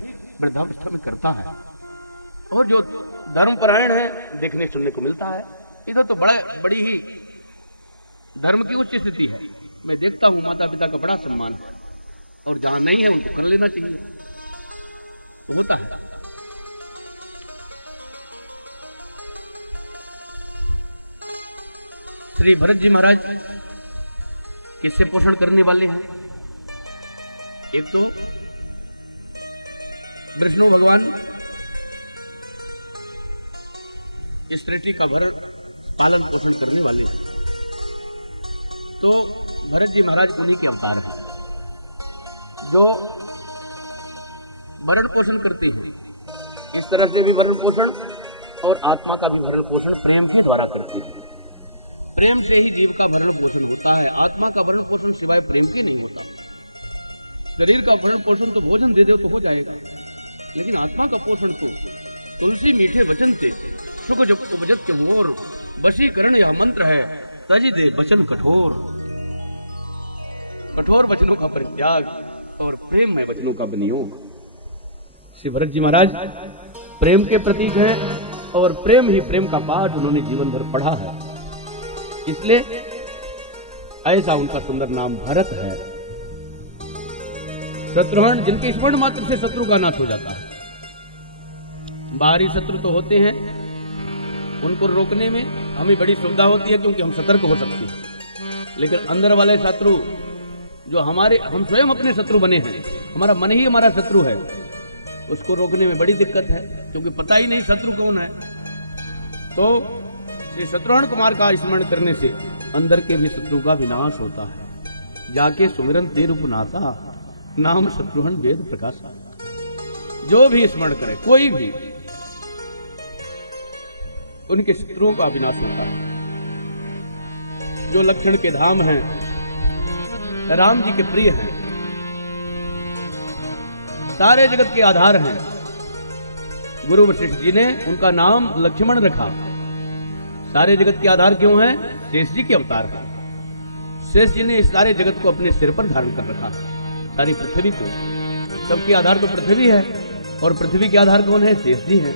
वृद्धावस्था में करता है। और जो धर्मपरायण है देखने सुनने को मिलता है। इधर तो बड़ी ही धर्म की उच्च स्थिति है। मैं देखता हूँ माता पिता का बड़ा सम्मान है। और जहां नहीं है उनको कर लेना चाहिए, तो होता है। श्री भरत जी महाराज किससे पोषण करने वाले हैं? एक तो विष्णु भगवान इस सृष्टि का पालन पोषण करने वाले हैं, तो भरत जी महाराज उन्हीं के अवतार हैं जो भरण पोषण करते हैं। इस तरह से भी भरण पोषण और आत्मा का भी भरण पोषण प्रेम के द्वारा करते हैं। प्रेम से ही जीव का भरण पोषण होता है, आत्मा का भरण पोषण सिवाय प्रेम के नहीं होता। शरीर का भरण पोषण तो भोजन दे दो तो हो जाएगा, लेकिन आत्मा का पोषण तो तुलसी मीठे वचन से सुख जो उपजत के मोर, वशीकरण यह मंत्र है तजी दे वचन कठोर। कठोर वचनों का परित्याग और प्रेम में वचनों का विनियोग। श्री भरत जी महाराज प्रेम के प्रतीक हैं और प्रेम ही प्रेम का पाठ उन्होंने जीवन भर पढ़ा है, इसलिए ऐसा उनका सुंदर नाम भरत है। शत्रुघ्न जिनके स्मरण मात्र से शत्रु का नाश हो जाता है। बाहरी शत्रु तो होते हैं, उनको रोकने में हमें बड़ी सुविधा होती है क्योंकि हम सतर्क हो सकते हैं, लेकिन अंदर वाले शत्रु जो हम स्वयं अपने शत्रु बने हैं, हमारा मन ही हमारा शत्रु है, उसको रोकने में बड़ी दिक्कत है क्योंकि पता ही नहीं शत्रु कौन है। तो श्री शत्रुघ्न कुमार का स्मरण करने से अंदर के भी शत्रु का विनाश होता है। जाके सुमिरन तेर उपनासा नाम शत्रुघ्न वेद प्रकाशा। जो भी स्मरण करे कोई भी, उनके शत्रुओं का विनाश होता है। जो लक्षण के धाम हैं, राम जी के प्रिय हैं, सारे जगत के आधार हैं। गुरु वशिष्ठ जी ने उनका नाम लक्ष्मण रखा। सारे जगत के आधार क्यों है? शेष जी के अवतार है। शेष जी ने इस सारे जगत को अपने सिर पर धारण कर रखा, सारी पृथ्वी को। सबके आधार तो पृथ्वी है और पृथ्वी के आधार कौन है? शेष जी हैं।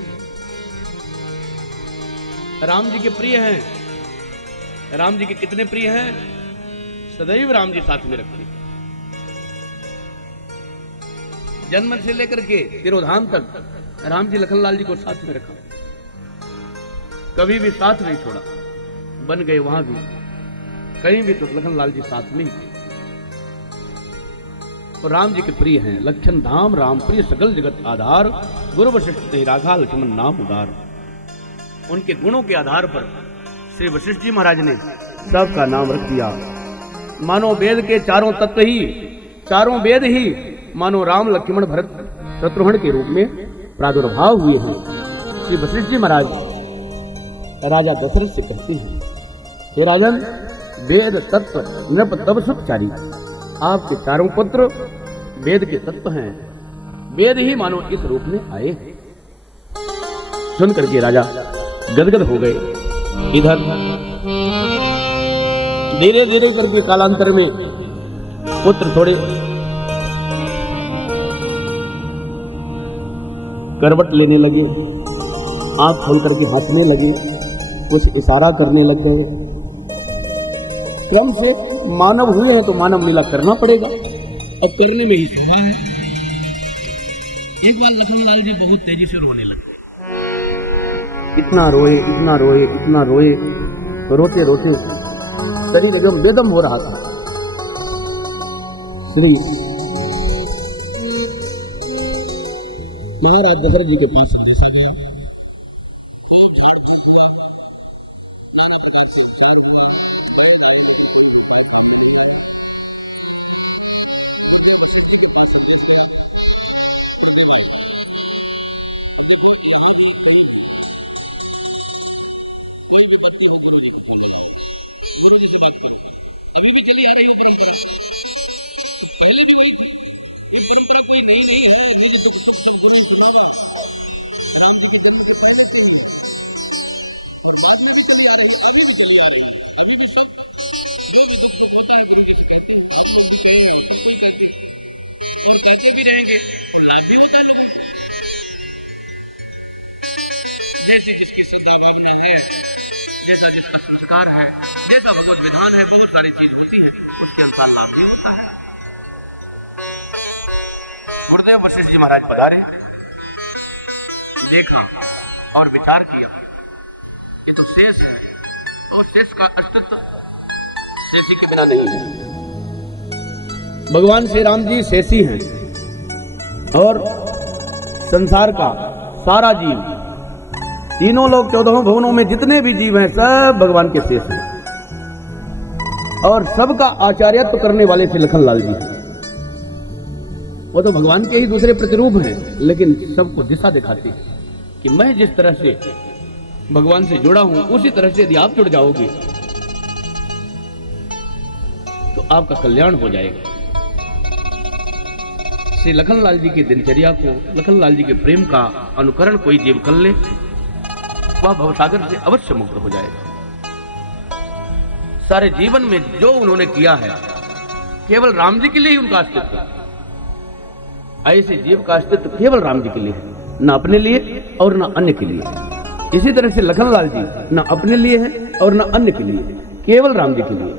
राम जी के प्रिय हैं। राम जी के कितने प्रिय हैं? सदैव राम जी साथ में रखते। जन्म से लेकर के तिरोधाम तक राम जी लखनलाल जी को साथ में रखा, कभी भी साथ नहीं छोड़ा। बन गए वहां भी, कहीं भी तो लखनलाल जी साथ में ही थे। तो राम जी के प्रिय हैं। लक्षण धाम राम प्रिय सकल जगत आधार, गुरु वशिष्ठ ते राघा लक्ष्मण नाम उदार। उनके गुणों के आधार पर श्री वशिष्ठ जी महाराज ने सबका नाम रख दिया। मानो वेद के चारों तत्व ही, चारों वेद ही मानो राम लक्ष्मण भरत शत्रुघ्न के रूप में प्रादुर्भाव हुए हैं। श्री वशिष्ठ जी महाराज राजा दशरथ से कहते हैं, हे राजन, वेद तत्व नृप तव सुखचारी। आपके चारों पुत्र वेद के तत्व हैं, वेद ही मानो इस रूप में आए हैं। सुन करके राजा गदगद हो गए। इधर धीरे धीरे करके कालांतर में पुत्र थोड़े करवट लेने लगे, आंख खोल करके हंसने लगे, कुछ इशारा करने लग गए। क्रम से मानव हुए हैं तो मानव लीला करना पड़ेगा और करने में ही शोभा है। एक बार लखनलाल जी बहुत तेजी से रोने लगे। इतना रोए, इतना रोए, इतना रोए, रोते रोते शरीर जो बेदम हो रहा था। महाराज दशरथ जी के पास यहाँ भी कहीं भी कोई विपत्ति हो गुरु जी की फोन लगाओ, गुरु जी से बात करो। अभी भी चली आ रही वो परंपरा, पहले भी वही थी। ये परंपरा कोई नई नहीं है। निज दुख सुख सब गुरु सुनावा, राम जी के जन्म से पहले से ही है और बाद में भी चली आ रही है, अभी भी चली आ रही है। अभी भी सब जो भी दुख सुख होता है गुरु जी से कहते हैं। अब लोग भी कह रहे हैं, सब कोई कहते हैं और कहते भी रहेंगे और लाभ भी होता है लोगों को। जैसी जिसकी श्रद्धा भावना है, जैसा जिसका संस्कार है, जैसा भगवत विधान है, बहुत सारी चीज होती है, उसके अनुसार लाभ भी होता है। गुरुदेव वशिष्ठ जी महाराज पधारे, देखा और विचार किया, ये तो शेष है और शेष का अस्तित्व शेषी के बिना नहीं है। भगवान श्री राम जी शेषी हैं और संसार का सारा जीव, तीनों लोग 14 भुवनों में जितने भी जीव हैं सब भगवान के शेष हैं और सबका आचार्यत्व करने वाले श्री लखनलाल जी, वो तो भगवान के ही दूसरे प्रतिरूप हैं, लेकिन सबको दिशा दिखाते हैं कि मैं जिस तरह से भगवान से जुड़ा हूं उसी तरह से यदि आप जुड़ जाओगे तो आपका कल्याण हो जाएगा। श्री लखनलाल जी की दिनचर्या को, लखनलाल जी के प्रेम का अनुकरण कोई जीव कर ले, वह भवसागर से अवश्य मुक्त हो जाएगा। सारे जीवन में जो उन्होंने किया है केवल राम जी के लिए ही उनका अस्तित्व, ऐसे जीव का अस्तित्व केवल राम जी के लिए है, न अपने लिए और न अन्य के लिए। इसी तरह से लखनलाल जी न अपने लिए है और न अन्य के लिए, केवल राम जी के लिए।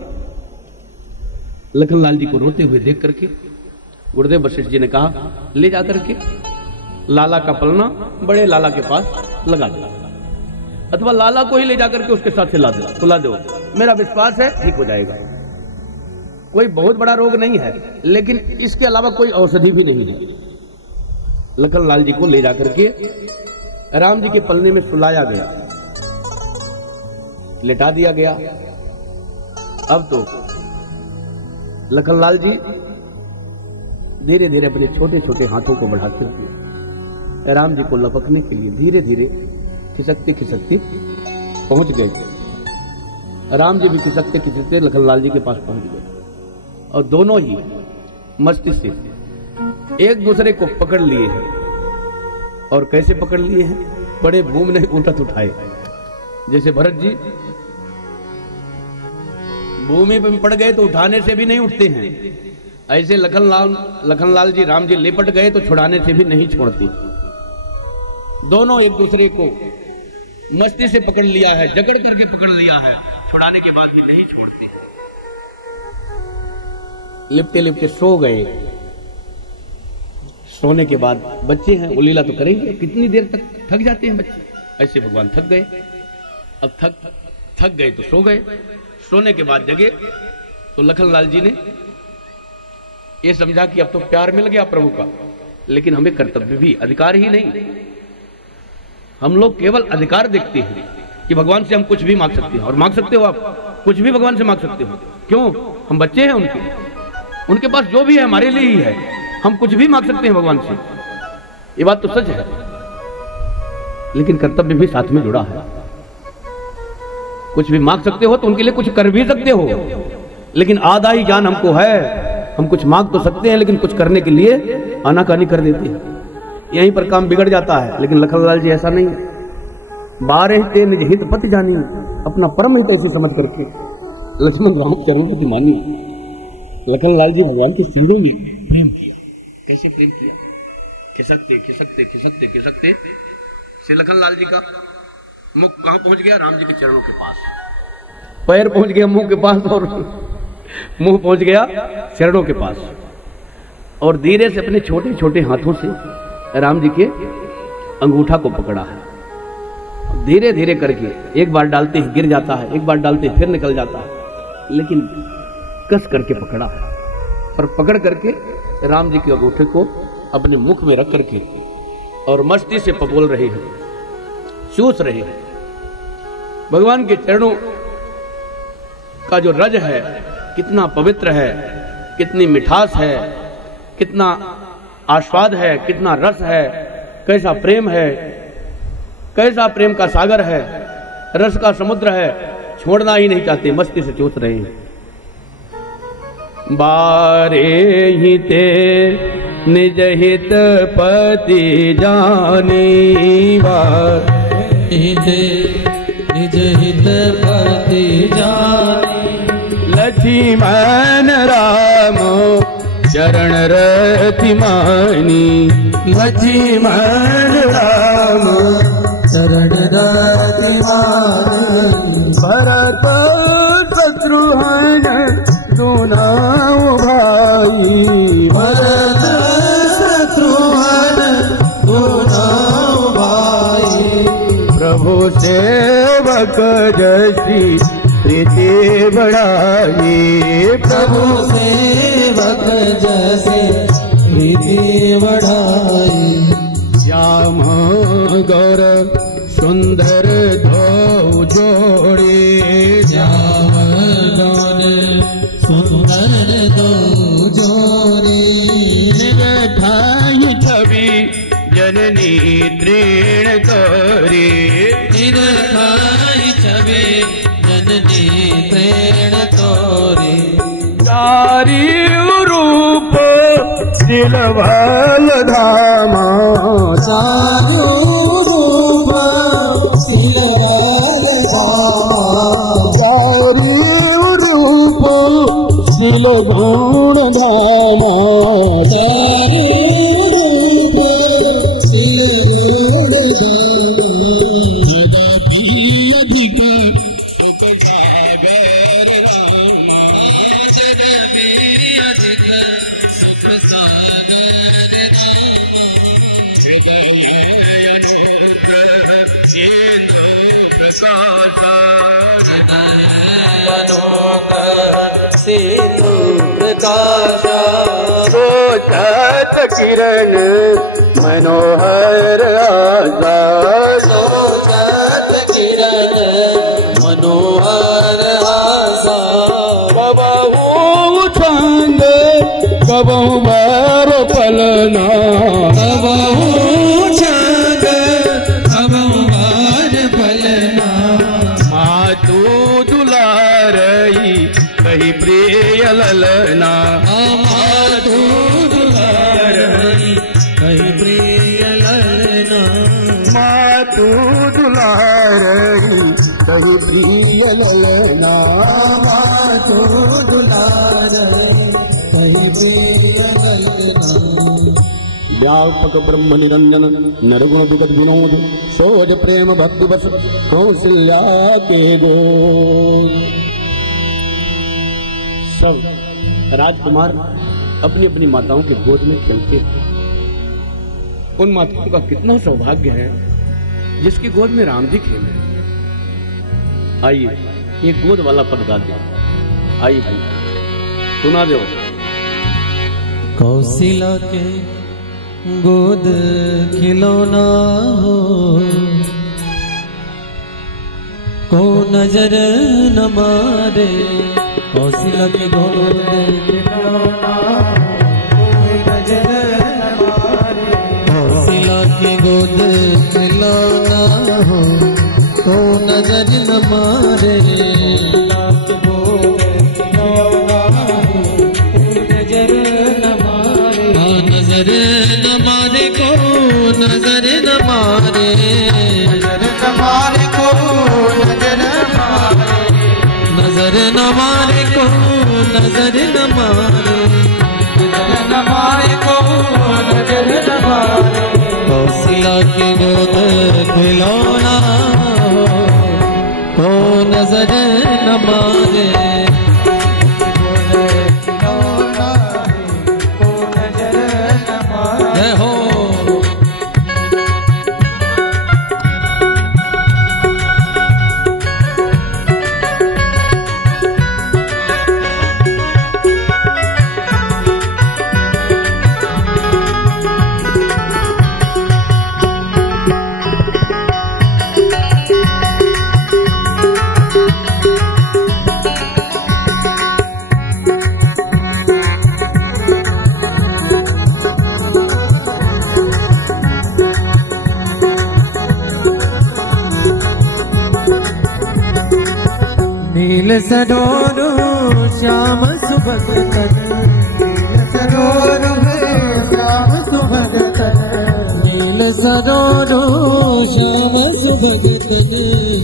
लखनलाल जी को रोते हुए देख करके गुरुदेव वशिष्ठ जी ने कहा, ले जाकर के लाला का पलना बड़े लाला के पास लगा दो, अथवा लाला को ही ले जाकर के उसके साथ सुला दो, मेरा विश्वास है ठीक हो जाएगा। कोई बहुत बड़ा रोग नहीं है, लेकिन इसके अलावा कोई औषधि भी नहीं है। लखनलाल जी को ले जाकर के राम जी के पलने में सुलाया गया, लेटा दिया गया। अब तो लखनलाल जी धीरे धीरे अपने छोटे छोटे हाथों को बढ़ाते हुए राम जी को लपकने के लिए धीरे धीरे खिसकते खिसकते पहुंच गए। राम जी भी खिसकते खिसकते लखनलाल जी के पास पहुंच गए और दोनों ही मस्ती से एक दूसरे को पकड़ लिए हैं। और कैसे पकड़ लिए हैं? बड़े भूम ने उठत उठाए, जैसे भरत जी भूमि पर पड़ गए तो उठाने से भी नहीं उठते हैं, ऐसे लखनलाल जी राम जी लिपट गए तो छुड़ाने से भी नहीं छोड़ते। दोनों एक दूसरे को मस्ती से पकड़ लिया है, जकड़ करके पकड़ लिया है, छुड़ाने के बाद भी नहीं छोड़ते। लिपटे लिपटे सो गए। सोने के बाद बच्चे हैं, वो लीला तो करेंगे, कितनी देर तक थक जाते हैं बच्चे। ऐसे भगवान थक गए। अब थक गए तो सो गए। सोने के बाद जगे तो लखनलाल जी ने ये समझा कि अब तो प्यार मिल गया प्रभु का, लेकिन हमें कर्तव्य भी, अधिकार ही नहीं। हम लोग केवल अधिकार देखते हैं कि भगवान से हम कुछ भी मांग सकते हैं, और मांग सकते हो आप कुछ भी भगवान से मांग सकते हो। क्यों? हम बच्चे हैं उनके पास जो भी है हमारे लिए ही है। हम कुछ भी मांग सकते हैं भगवान से, ये बात तो सच है, लेकिन कर्तव्य भी साथ में जुड़ा है। कुछ भी मांग सकते हो तो उनके लिए कुछ कर भी सकते हो, लेकिन आधा ही ज्ञान हमको है। हम कुछ मांग तो सकते हैं, लेकिन कुछ करने के लिए आनाकानी कर देते हैं, यहीं पर काम बिगड़ जाता है। लेकिन लखनलाल जी ऐसा नहीं है। 12 ते निज हित पति जानी, अपना परम हित ऐसे समझ करके लक्ष्मण राम चरण की मानी। लखनलाल जी भगवान के चरणों में प्रेम किया। कैसे प्रेम किया? खिसकते खिसकते खिसकते खिसकते श्री लखनलाल जी का मुख कहां पहुंच गया? राम जी के चरणों के पास। पैर पहुंच गया मुंह के पास और मुंह पहुंच गया चरणों के पास। और धीरे से अपने छोटे छोटे हाथों से राम जी के अंगूठा को पकड़ा है। धीरे धीरे करके एक बार डालते ही गिर जाता है, एक बार डालते फिर निकल जाता है, लेकिन कस करके पकड़ा है। और पकड़ करके राम जी के अंगूठे को अपने मुख में रख करके और मस्ती से पपोल रहे हैं, चूस रहे हैं। भगवान के चरणों का जो रज है कितना पवित्र है, कितनी मिठास है, कितना आस्वाद है, कितना रस है, कैसा प्रेम है, कैसा प्रेम का सागर है, रस का समुद्र है। छोड़ना ही नहीं चाहते, मस्ती से चूस रहे हैं। बारे ही ते निज हित पति जाने, निज हित पति जाने, लक्ष्मण राम चरण रति मानी, लक्ष्मण राम चरण रति मानी। भरत शत्रुघ्न दोनों भाई, भरत शत्रु जैसी प्रीति बढ़ाई, प्रभु सेवक जैसे प्रीति बढ़ाई। श्याम गौर सुंदर दो जोड़े, श्याम गौर सुंदर दो जोड़े, ठाई छवि जननी तृण तोरे, ठाई छवि जननी प्रेण तोरे। तारी रूप सिलवल धामा, साधु रूप सिलवल धामा, तारी रूप सिल गुण धामा, साधु रूप सिलगुण धामा। अधिक सुख सागर रामा, जगति अधिक सुख सागर रामा, हृदय अनुग्रह सिंधु प्रकाशा, सिंधु प्रकाशा, सोचत किरण मनोहर आशा, सोचत किरण मनोहर आशा। कबहू छंद कबहू बार पलना, कबहू छंद कबहू बार फलना, मातू दुलारई कही प्रिय ललना, मातु दुलारई कही प्रिय ललना, मातू दुलारई कही प्रिय ललना, मातु दुलारई कही प्रिय ललना। व्यापक ब्रह्म निरंजन नरगुण विगत विनोद, सोज प्रेम भक्ति बस कौशल्या के गोद। सब राजकुमार अपनी अपनी माताओं के गोद में खेलते हैं। उन माताओं का कितना सौभाग्य है जिसकी गोद में राम जी खेले। आइए एक गोद वाला पद गा दे। आइए भाई सुना दो। कौशिला के गोद खिलौना हो, को नजर न मारे। कौशिला के गोद खिलौना कोई नजर न मारे। कौशिला के गोद खिलौना हो, को नजर न मारे। नजर न मारे को नजर न मारे, नजर न मारे को नजर न मारे, नजर न मारे को नजर न मारे, नजर न मारे को नजर न मारे। कौशिला के गोद खिलौना को नजर न मारे। जय हो। नील सरोरु श्याम सुभग तन, नील सरोरु है श्याम सुभग तन, नील सरोरु श्याम सुभग तन,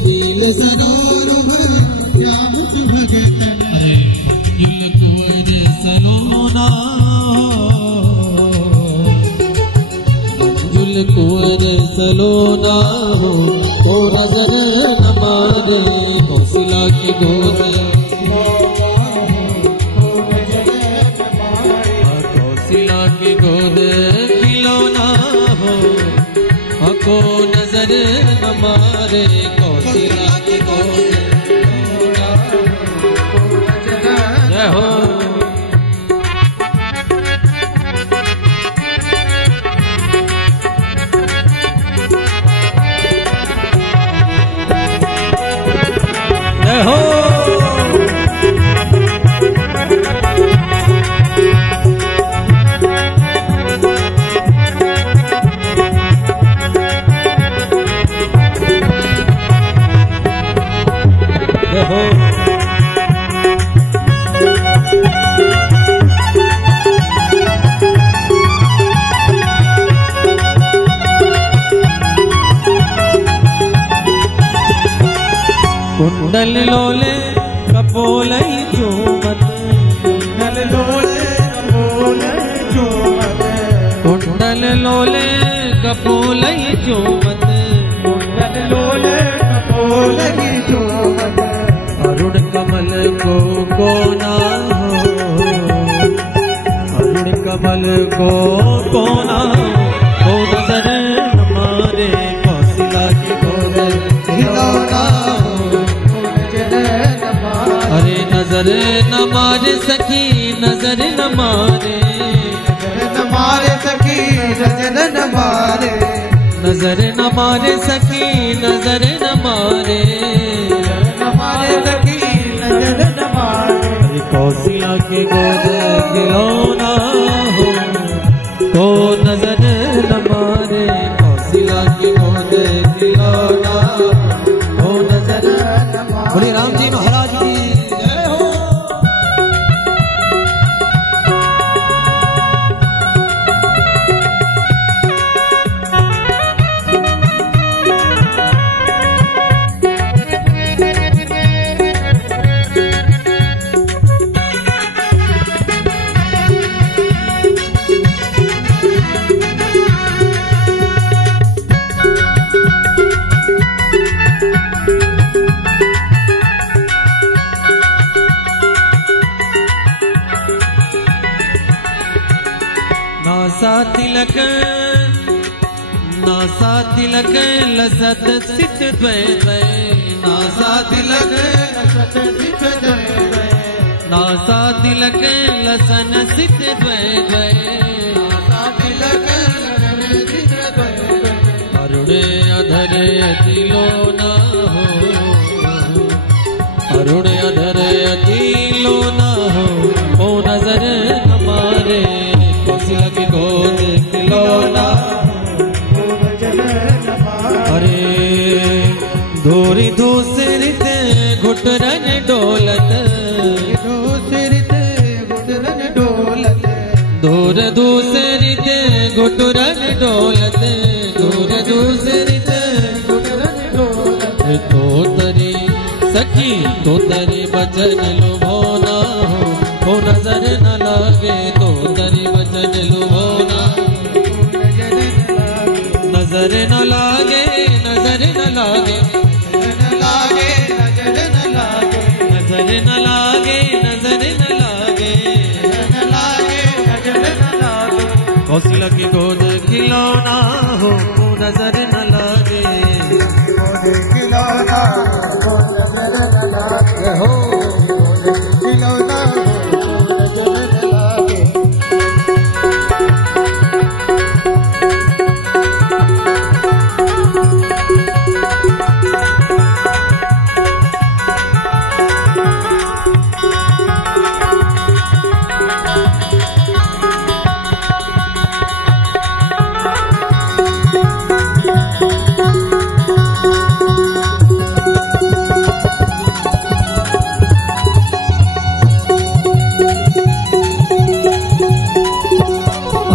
नील सरोरु है श्याम सुभग तन। मंजुल कुंवर सलोना, मंजुल कुंवर सलोना हो, को नजर न मारे। कौशिला की गोद कौशिला की गोद खिलौना हो, को नजर नजर न मारे कौशिला की गोद जय हो। जय हो। कुंडल लोले कपोलई झूमत कुंडल लोले कपोलई झूमत कुंडल लोले कपोलई झूमत कुंडल लोले कपोलई झूमत अरुण कमल को कोना हो अरुण कमल को कोना हो नजर हमारे कौशिला की गोद खिलौना नजर न मारे सखी नजर न मारे सखी नजर न मारे नजर न मारे सखी नजर न मारे सखी नजर न मारे कौशिला के गोद खिलौना हो तो नजर न मारे कौशिला की गोद खिलौना हो नजर न मारे। बोले राम जी महाराज की नासा तिलक लसत सित द्वय द्वय नासा तिलक लसत सित द्वय द्वय नासा तिलक लसन सित द्वय द्वय नासा तिलक लसन सित द्वय द्वय अरुण अधर अतिलोना हो अरुण अधर अतिलोना हो ओ नजर हमारे कौशिला की गोद खिलौना अरे धोरी दूसरित घुटरन डोलत दूसरित घुटरन डोलत दूर दूसरित घुटरन डोलत दूर दूसरित घुटरन डोलत तो तरी सखी तो तरी बचन लुभाना हो नजर न लागे तो तरी बचन लुभाना नजर न लागे नजर न लागे नजर न लागे नजर न लागे नजर न लागे नजर न लागे कौशिला की गोद खिलौना हो नजर न लागे खिलौना हो नजर न लागे हो खिलौना हो नजर न लागे।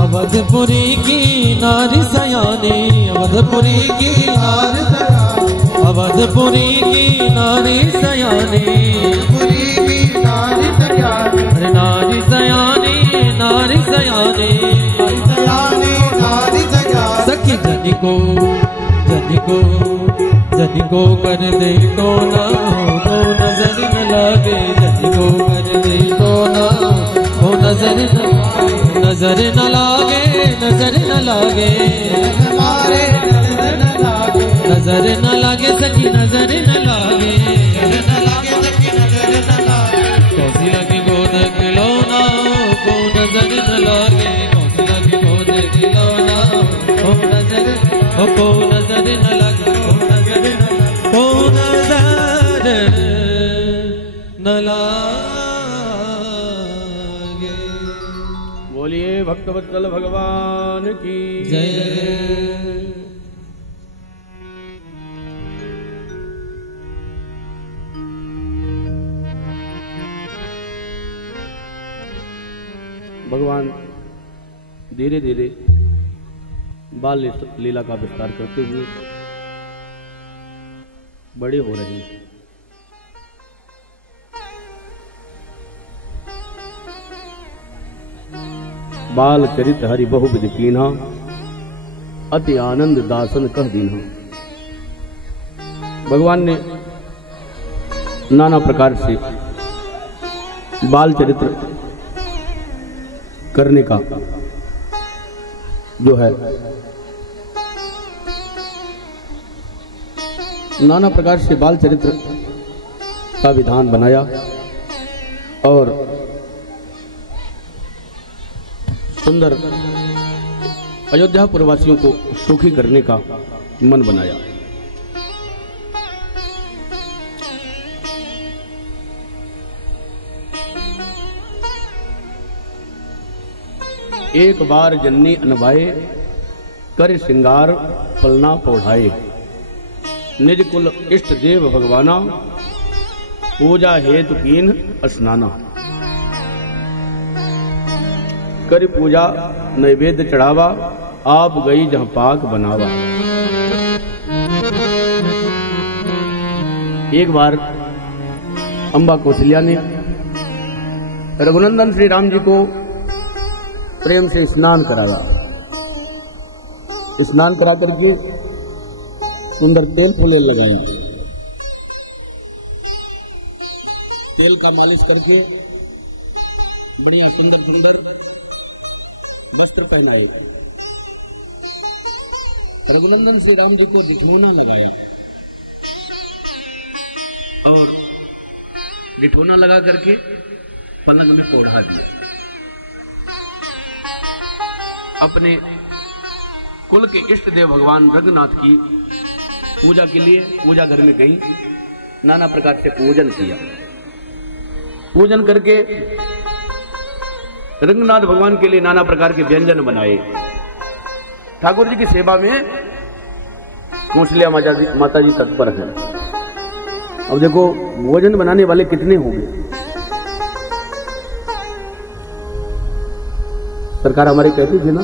अवधपुरी की नारी सयानी अवधपुरी की नारी सयानी अवधपुरी की नारी सयानी अरे नारी सयानी नारी सयानी सखी जनी को कर दे तो ना हो तो नजर न लागे जनी को कर दे तो ना हो नजर न लागे नजर न लागे नजर न लागे सखी नजर न लागे, नजर न लागे सखी नजर न लागे, कैसी लगी गोद खिलौना को नजर न लागे, कैसी लगी गोद खिलौना को नजर न लागे, को नजर न लागे। बोलिए भक्तवत्सल भगवान की जय। भगवान धीरे धीरे बाल लीला का विस्तार करते हुए बड़े हो रहे हैं। बाल चरित हरि बहु विधि कीन्हा, अति आनंद दासन कह दीन्हा। भगवान ने नाना प्रकार से बाल चरित्र करने का जो है नाना प्रकार से बाल चरित्र का विधान बनाया और सुंदर अयोध्या पुरवासियों को सुखी करने का मन बनाया। एक बार जन्नी अनवाए, कर श्रृंगार फलना पौढ़ाए, निज कुल इष्ट देव भगवाना, पूजा हेतु कीन स्नाना। कर पूजा नैवेद्य चढ़ावा, आप गई जहां पाक बनावा। एक बार अंबा कौशल्या ने रघुनंदन श्री राम जी को प्रेम से स्नान कराया। स्नान करा करके सुंदर तेल फूले लगाया, तेल का मालिश करके बढ़िया सुंदर सुंदर वस्त्र पहनाए। रघुनंदन श्री राम जी को डिठोना लगाया और डिठोना लगा करके पलंग में ओढ़ा दिया। अपने कुल के इष्ट देव भगवान रंगनाथ की पूजा के लिए पूजा घर में गई, नाना प्रकार से पूजन किया। पूजन करके रंगनाथ भगवान के लिए नाना प्रकार के व्यंजन बनाए। ठाकुर जी की सेवा में कौशल्या माता जी तत्पर है। अब देखो भोजन बनाने वाले कितने होंगे। सरकार हमारी कहती थी ना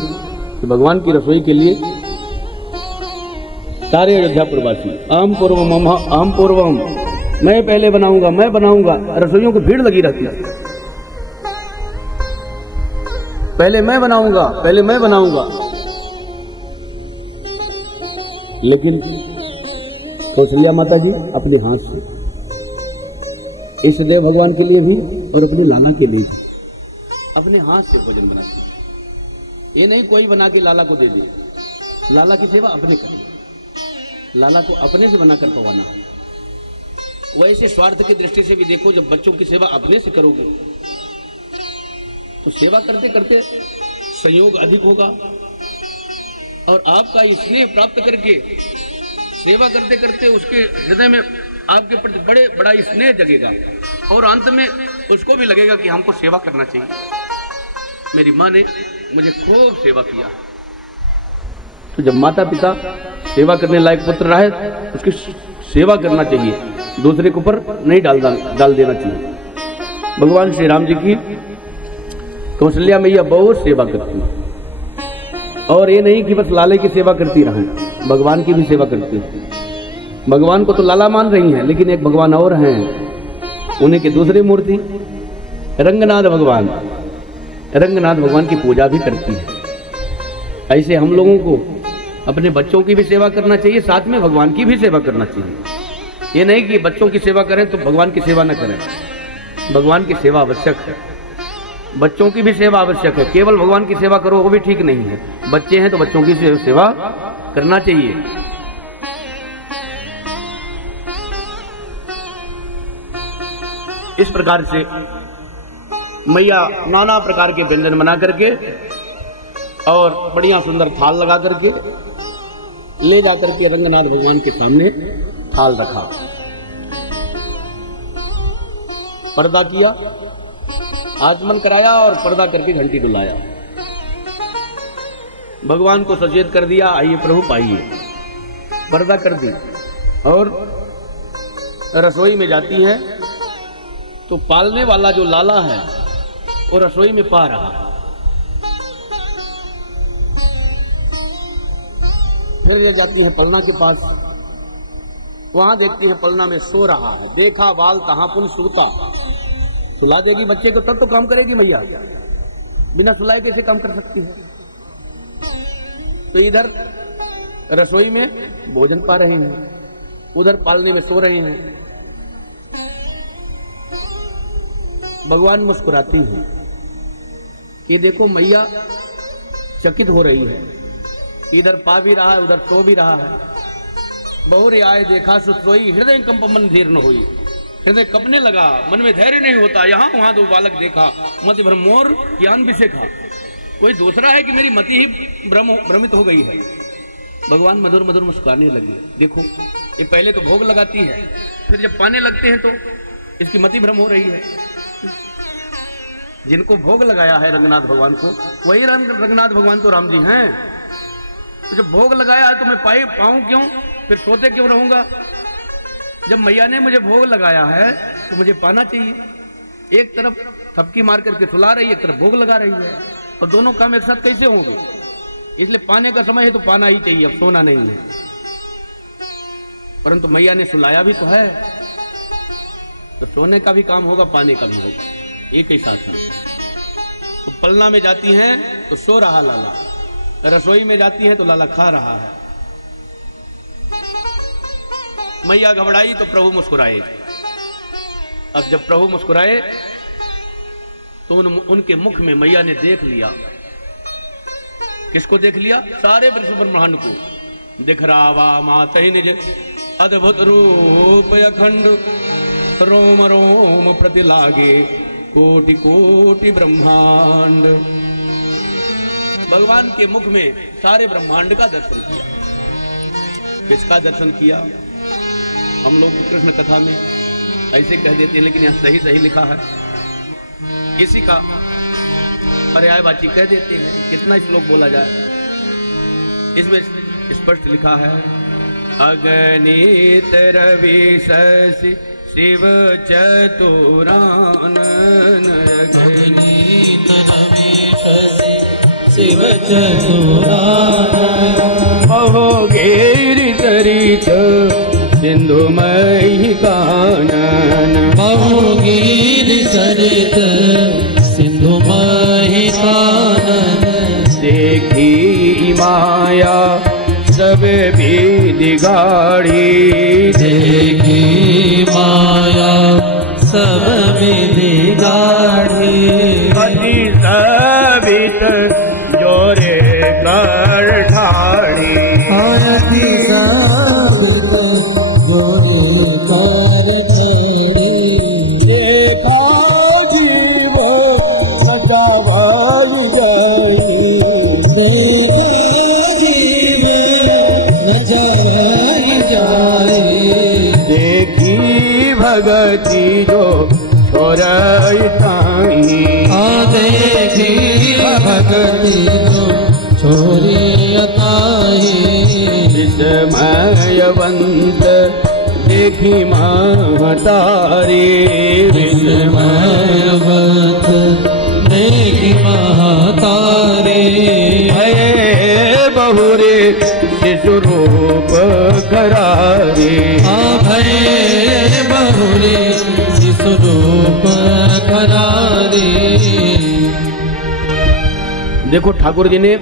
कि भगवान की रसोई के लिए सारे अयोध्या पुरवासी अहम पूर्वम, मैं पहले बनाऊंगा, मैं बनाऊंगा। रसोइयों को भीड़ लगी रहती है, पहले मैं बनाऊंगा, पहले मैं बनाऊंगा। लेकिन कौशल्या माता जी अपने हाथ से इस देव भगवान के लिए भी और अपने लाला के लिए भी अपने हाथ से भोजन बनाती। ये नहीं कोई बना के लाला को दे दे। लाला की सेवा अपने करना, लाला को अपने से बनाकर पवाना। वैसे स्वार्थ की दृष्टि से भी देखो, जब बच्चों की सेवा अपने से करोगे तो सेवा करते करते संयोग अधिक होगा और आपका स्नेह प्राप्त करके सेवा करते करते उसके हृदय में आपके प्रति बड़ा स्नेह जगेगा और अंत में उसको भी लगेगा कि हमको सेवा करना चाहिए। मेरी माँ ने मुझे खूब सेवा किया। तो जब माता पिता सेवा करने लायक पुत्र रहे, उसकी सेवा करना चाहिए, दूसरे के ऊपर नहीं डाल देना चाहिए। भगवान श्री राम जी की कौशल्या मैया बहुत सेवा करती है और ये नहीं कि बस लाले की सेवा करती रहे, भगवान की भी सेवा करती है। भगवान को तो लाला मान रही हैं, लेकिन एक भगवान और हैं, उन्हीं की दूसरी मूर्ति रंगनाथ भगवान, रंगनाथ भगवान की पूजा भी करती है। ऐसे हम लोगों को अपने बच्चों की भी सेवा करना चाहिए, साथ में भगवान की भी सेवा करना चाहिए। ये नहीं कि बच्चों की सेवा करें तो भगवान की सेवा न करें। भगवान की सेवा आवश्यक है, बच्चों की भी सेवा आवश्यक है। केवल भगवान की सेवा करो वो भी ठीक नहीं है। बच्चे हैं तो बच्चों की सेवा करना चाहिए। इस प्रकार से मैया नाना प्रकार के व्यंजन बना करके और बढ़िया सुंदर थाल लगा करके ले जाकर के रंगनाथ भगवान के सामने थाल रखा, पर्दा किया, आचमन कराया और पर्दा करके घंटी डुलाया। भगवान को सचेत कर दिया, आइए प्रभु पाइए। पर्दा कर दी और रसोई में जाती है तो पालने वाला जो लाला है वो रसोई में पा रहा है। फिर ले जाती है पलना के पास, वहां देखती है पलना में सो रहा है। देखा बाल तहां पुन सूता, सुला देगी बच्चे को तब तो काम करेगी मैया, बिना सुलाए कैसे काम कर सकती है। तो इधर रसोई में भोजन पा रहे हैं, उधर पालने में सो रहे हैं। भगवान मुस्कुराती है कि देखो मैया चकित हो रही है, इधर पा भी रहा है उधर सो भी रहा है। बहुरी आए देखा सो सोई, हृदय कंप मन धीर न हुई। हृदय कपने लगा, मन में धैर्य नहीं होता। यहाँ वहां दो बालक देखा, मति भ्रम मोर ज्ञान विषेखा। कोई दूसरा है कि मेरी मति ही भ्रमित हो गई है। भगवान मधुर मधुर मुस्कुराने लगे। देखो ये पहले तो भोग लगाती है, फिर जब पाने लगते हैं तो इसकी मति भ्रम हो रही है। जिनको भोग लगाया है रंगनाथ भगवान को, वही रंगनाथ भगवान तो राम जी हैं। तो जब भोग लगाया है तो मैं पाऊं क्यों, फिर सोते क्यों रहूंगा। जब मैया ने मुझे भोग लगाया है तो मुझे पाना चाहिए। एक तरफ थपकी मार करके सुला रही है, एक तरफ भोग लगा रही है, और दोनों काम एक साथ कैसे होंगे। इसलिए पाने का समय है तो पाना ही चाहिए, अब सोना नहीं है। परंतु मैया ने सुलाया भी तो है, तो सोने का भी काम होगा, पाने का भी होगा, एक ही साथ है। तो पलना में जाती हैं तो सो रहा लाला, रसोई में जाती है तो लाला खा रहा है। मैया घबराई तो प्रभु मुस्कुराए। अब जब प्रभु मुस्कुराए तो उनके मुख में मैया ने देख लिया। किसको देख लिया? सारे ब्रह्मांड को। दिख रावा माता ही निज अद्भुत रूप अखंड, रोम रोम प्रति लागे कोटि कोटि ब्रह्मांड। भगवान के मुख में सारे ब्रह्मांड का दर्शन किया। किसका दर्शन किया? हम लोग कृष्ण कथा में ऐसे कह देते हैं, लेकिन यहां सही सही लिखा है, किसी का पर्यायवाची कह देते हैं। कितना श्लोक बोला जाए, इसमें स्पष्ट लिखा है, अगणित रवि शशि शिव चतुरानन, अगणित रवि शशि शिव चतुरानन, महोगीर सरित सिंधुमयी कानन, महोगीर सरित सिंधुमयी कानन, देखी माया सब विधि गाढ़ी, देखी माया सब विधि गाढ़ी, अति सबित जोरे कर ठाड़ी, अति सबित जोरे कर ठाड़ी, देखा जीव सजावल गई, देखा जीव नजाई जाए, देखी भगति जो छोरई ताई, देखी भगति जो छोरी अताई, विस्मयवंत देखी महतारी, विस्मयवंत देखी महतारी, भये बहुरे शिशु रूप करारी, भये बहुरे शिशु रूप करारी। देखो ठाकुर जी ने